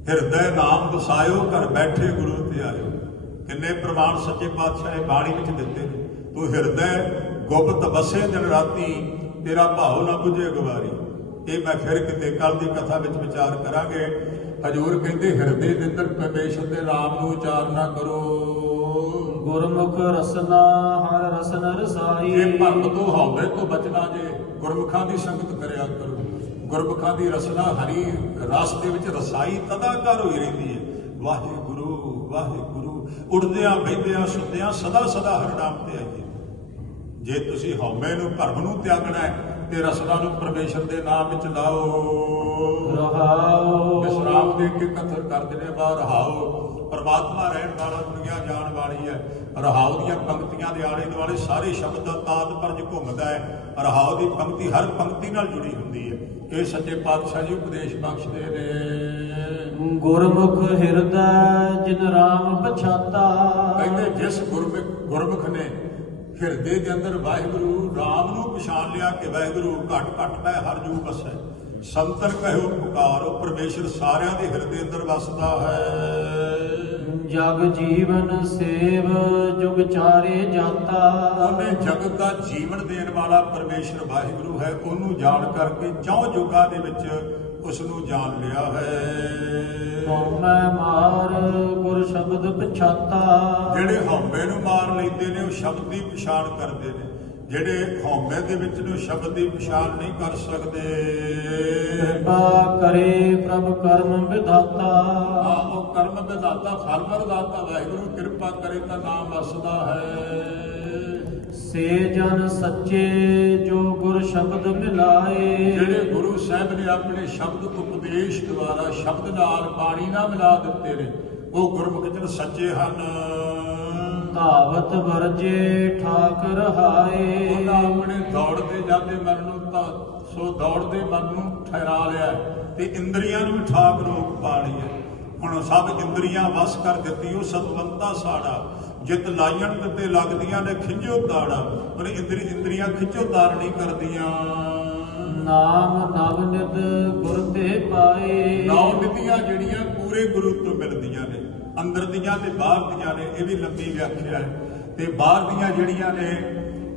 ਹਿਰਦੈ ਨਾਮ ਵਸਾਇਓ ਘਰ ਬੈਠੇ ਗੁਰੂ ਤੇ ਆਇਓ। ਕਿੰਨੇ ਪ੍ਰਮਾਣ ਸੱਚੇ ਪਾਤਸ਼ਾਹ ਨੇ ਬਾਣੀ ਵਿੱਚ ਦਿੱਤੇ ਨੇ। ਤੂੰ ਹਿਰਦੈ ਗੁਪਤ ਵਸੇ ਦਿਨ ਰਾਤੀ ਤੇਰਾ ਭਾਉ ਨਾ 부ਝੇ ਗਵਾਰੀ ਇਹ ਮੈਂ ਫਿਰ ਕਿਤੇ ਕੱਲ ਦੀ ਕਥਾ ਵਿੱਚ ਵਿਚਾਰ ਕਰਾਂਗੇ। ਹਜੂਰ ਕਹਿੰਦੇ ਹਿਰਦੇ ਦੇ ਅੰਦਰ ਪਰਮੇਸ਼ਰ ਦੇ ਨਾਮ ਨੂੰ ਉਚਾਰਨਾ ਕਰੋ। ਗੁਰਮੁਖ ਰਸਨਾ ਹਰ ਰਸਨ ਰਸਾਈ। ਇਹ ਭਰਮ ਤੋਂ ਹਉਮੈ ਤੋਂ ਬਚਣਾ ਜੇ ਗੁਰਮੁਖਾਂ ਦੀ ਸੰਗਤ ਕਰਿਆ ਕਰੋ। ਗੁਰਮੁਖਾਂ ਦੀ ਰਸਨਾ ਹਰੀ ਰਸ ਦੇ ਵਿੱਚ ਰਸਾਈ ਤਦਾਕਾਰ ਹੋਈ ਰਹਿੰਦੀ ਹੈ। ਵਾਹਿਗੁਰੂ ਵਾਹਿਗੁਰੂ ਉੱਠਦਿਆਂ ਬੈਠਦਿਆਂ ਸੁੱਤਿਆਂ ਸਦਾ ਸਦਾ ਹਰ ਨਾਮ ਤੇ ਆਈਏ। ਜੇ ਤੁਸੀਂ ਹਉਮੈ ਨੂੰ ਭਰਮ ਨੂੰ ਤਿਆਗਣਾ ਹੈ ਤੇ ਰਸਨਾ ਨੂੰ ਪਰਮੇਸ਼ਰ ਦੇ ਨਾਮ ਵਿੱਚ ਲਾਓ। ਰਹਾਉ ਵਿਸਰਾਮ ਦੇ ਕੇ ਕਥਰ ਕਰਦੇ ਨੇ ਬਾ ਰਹਾਓ ਪਰਮਾਤਮਾ ਰਹਿਣ ਵਾਲਾ ਦੁਨੀਆ ਜਾਣ ਵਾਲੀ ਹੈ। ਰਹਾਉ ਦੀਆਂ ਪੰਕਤੀਆਂ ਦੇ ਆਲੇ ਦੁਆਲੇ ਸਾਰੇ ਸ਼ਬਦ ਦਾ ਤਾਤ ਪਰਜ ਘੁੰਮਦਾ ਹੈ। ਰਹਾਉ ਦੀ ਪੰਕਤੀ ਹਰ ਪੰਕਤੀ ਨਾਲ ਜੁੜੀ ਹੁੰਦੀ ਹੈ। ਇਹ ਸੱਚੇ ਪਾਤਸ਼ਾਹ ਜੀ ਉਪਦੇਸ਼ ਬਖਸ਼ਦੇ ਨੇ। ਗੁਰਮੁਖ ਹਿਰਦੈ ਜਿਨ RAM ਪਛਾਤਾ। ਕਹਿੰਦੇ ਜਿਸ ਗੁਰਮੁਖ ਗੁਰਮੁਖ ਨੇ ਹਿਰਦੇ ਦੇ ਅੰਦਰ ਵਾਹਿਗੁਰੂ ਰਾਮ ਨੂੰ ਪਛਾਣ ਲਿਆ ਕਿ ਵਾਹਿਗੁਰੂ ਘਟ ਘਟ ਪੈ ਹਰ ਜੂ ਵਸੈ। ਸੰਤਨ ਕਹਿਓ ਪੁਕਾਰੋ ਪਰਮੇਸ਼ਰ ਸਾਰਿਆਂ ਦੇ ਹਿਰਦੇ ਅੰਦਰ ਵਸਦਾ ਹੈ। ਜਗ ਜੀਵਨ ਸੇਵ ਜੁਗ ਚਾਰੇ ਜਾਤਾ। ਉਹਨੇ ਜਗਤ ਦਾ ਜੀਵਨ ਦੇਣ ਵਾਲਾ ਪਰਮੇਸ਼ਰ ਵਾਹਿਗੁਰੂ ਹੈ ਉਹਨੂੰ ਜਾਣ ਕਰਕੇ ਚੌ ਜੁਗਾਂ ਦੇ ਵਿੱਚ ਉਸ ਨੂੰ ਜਾਣ ਲਿਆ ਹੈ। ਹਉਮੈ ਮਾਰ ਗੁਰ ਸ਼ਬਦ ਪਛਾਤਾ। ਜਿਹੜੇ ਹਉਮੈ ਨੂੰ ਮਾਰ ਲੈਂਦੇ ਨੇ ਉਹ ਸ਼ਬਦ ਦੀ ਪਛਾਣ ਕਰਦੇ ਨੇ। ਜਿਹੜੇ ਹਉਮੈ ਦੇ ਵਿੱਚ ਨੇ ਸ਼ਬਦ ਦੀ ਪਛਾਣ ਨਹੀਂ ਕਰ ਸਕਦੇ। ਕਿਰਪਾ ਕਰੇ ਪ੍ਰਭ ਕਰਮ ਵਿਧਾਤਾ। ਆ ਉਹ ਕਰਮ ਵਿਦਾਤਾ ਫਲ ਵਰਦਾਤਾ ਵਾਹਿਗੁਰੂ ਕਿਰਪਾ ਕਰੇ ਤਾਂ ਨਾਮ ਵਸਦਾ ਹੈ। ਸੇ ਜਨ ਸੱਚੇ ਜੋ ਗੁਰ ਸ਼ਬਦ ਮਿਲਾਏ। ਜਿਹੜੇ ਗੁਰੂ ਸਾਹਿਬ ਨੇ ਆਪਣੇ ਸ਼ਬਦ ਉਪਦੇਸ਼ ਦੁਆਰਾ ਸ਼ਬਦ ਨਾਲ ਬਾਣੀ ਨਾਲ ਮਿਲਾ ਦਿੱਤੇ ਨੇ ਉਹ ਗੁਰਮੁਖ ਜਨ ਸੱਚੇ ਹਨ। ਧਾਵਤ ਵਰਜੇ ਠਾਕ ਰਹਾਏ ਉਹਨਾਂ ਆਪਣੇ ਦੌੜਦੇ ਜਾਂਦੇ ਮਨ ਨੂੰ ਤਾਂ ਸੋ ਦੌੜਦੇ ਮਨ ਨੂੰ ਠਹਿਰਾ ਲਿਆ ਤੇ ਇੰਦਰੀਆਂ ਨੂੰ ਵੀ ਠਾਕ ਰੋਕ ਪਾ ਲਈ ਹੈ। ਹੁਣ ਸਭ ਇੰਦਰੀਆਂ ਵਸ ਕਰ ਦਿੱਤੀ ਉਹ ਸਤਵੰਤਾ ਸਾੜਾ। ਜਿਤ ਲਾਇਣ ਤੇ ਲੱਗਦੀਆਂ ਨੇ ਖਿੰਝੋ ਤਾੜਾ। ਪਰ ਇੰਦਰੀ ਇੰਦਰੀਆਂ ਖਿੱਚੋ ਤਾਰ ਨਹੀਂ ਕਰਦੀਆਂ। ਨਾਮ ਨਵ ਨਿਤ ਗੁਰ ਤੇ ਪਾਏ। ਨੌ ਨਿਤੀਆਂ ਜਿਹੜੀਆਂ ਪੂਰੇ ਗੁਰੂ ਤੋਂ ਮਿਲਦੀਆਂ ਨੇ। ਅੰਦਰ ਦੀਆਂ ਤੇ ਬਾਹਰ ਦੀਆਂ ਨੇ ਇਹ ਵੀ ਲੰਬੀ ਵਿਆਖਿਆ ਹੈ। ਤੇ ਬਾਹਰ ਦੀਆਂ ਜਿਹੜੀਆਂ ਨੇ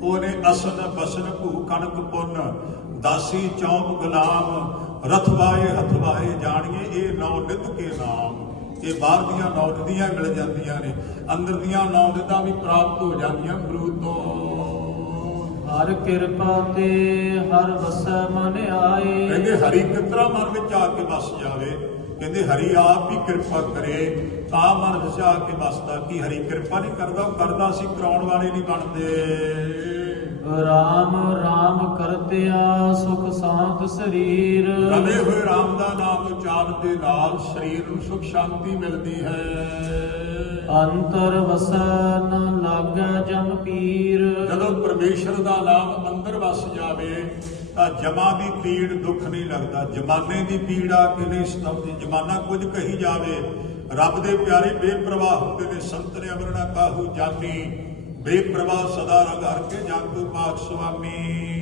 ਉਹ ਨੇ ਅਸਨ ਬਸਨ ਭੂ ਕਣਕ ਪੁੰਨ ਦਾਸੀ ਚੌਂਪ ਗੁਲਾਮ ਰਥਵਾਏ ਹਥਵਾਏ ਜਾਣੀਏ ਇਹ ਨੌ ਨਿਤ ਕੇ ਨਾਮ। ਇਹ ਬਾਹਰ ਦੀਆਂ ਨੌ ਨਿਤੀਆਂ ਮਿਲ ਜਾਂਦੀਆਂ ਨੇ। ਅੰਦਰ ਦੀਆਂ ਨੌ ਨਿਤਾਂ ਵੀ ਪ੍ਰਾਪਤ ਹੋ ਜਾਂਦੀਆਂ ਗੁਰੂ ਤੋਂ। ਹਰ ਕਿਰਪਾ ਤੇ ਹਰ ਵਸੈ ਮਨ ਆਏ। ਕਹਿੰਦੇ ਹਰੀ ਕਿਤਰਾ ਮਨ ਵਿੱਚ ਆ ਕੇ ਵਸ ਜਾਵੇ। ਕਹਿੰਦੇ ਹਰੀ ਆਪ ਹੀ ਕਿਰਪਾ ਕਰੇ ਤਾਂ ਮਨ ਵਿੱਚ ਕੇ ਵਸਦਾ ਕੀ ਹਰੀ ਕਿਰਪਾ ਨਹੀਂ ਕਰਦਾ? ਕਰਦਾ ਸੀ ਕਰਾਉਣ ਵਾਲੇ ਨਹੀਂ ਬਣਦੇ। ਰਾਮ ਰਾਮ ਕਰਤਿਆ ਸੁਖ ਸਾਂਤ ਸਰੀਰ। ਰਵੇ ਹੋਏ ਰਾਮ ਦਾ ਨਾਮ ਉਚਾਰਨ ਦੇ ਨਾਲ ਸਰੀਰ ਨੂੰ ਸੁਖ ਸ਼ਾਂਤੀ ਮਿਲਦੀ ਹੈ। ਅੰਤਰ ਵਸੈ ਨ ਲਾਗੈ ਜਮ ਪੀਰ। ਜਦੋਂ ਪਰਮੇਸ਼ਰ ਦਾ ਨਾਮ ਅੰਦਰ ਵਸ ਜਾਵੇ ਤਾਂ ਜਮਾ ਦੀ ਪੀੜ ਦੁੱਖ ਨਹੀਂ ਲੱਗਦਾ। ਜਮਾਨੇ ਦੀ ਪੀੜ ਆ ਕੇ ਨਹੀਂ ਸਤਾਉਂਦੀ ਜਮਾਨਾ ਕੁਝ ਕਹੀ ਜਾਵੇ, ਰੱਬ ਦੇ ਪਿਆਰੇ ਬੇਪਰਵਾਹ ਹੁੰਦੇ ਨੇ। ਸੰਤ ਨੇ ਅਮਰਣਾ ਕਾਹੂ ਜਾਨੀ, ਬੇਪਰਵਾਹ ਸਦਾ ਰੰਗ ਹਰ ਕੇ ਜਾਗੂ ਪਾਕ ਸੁਆਮੀ।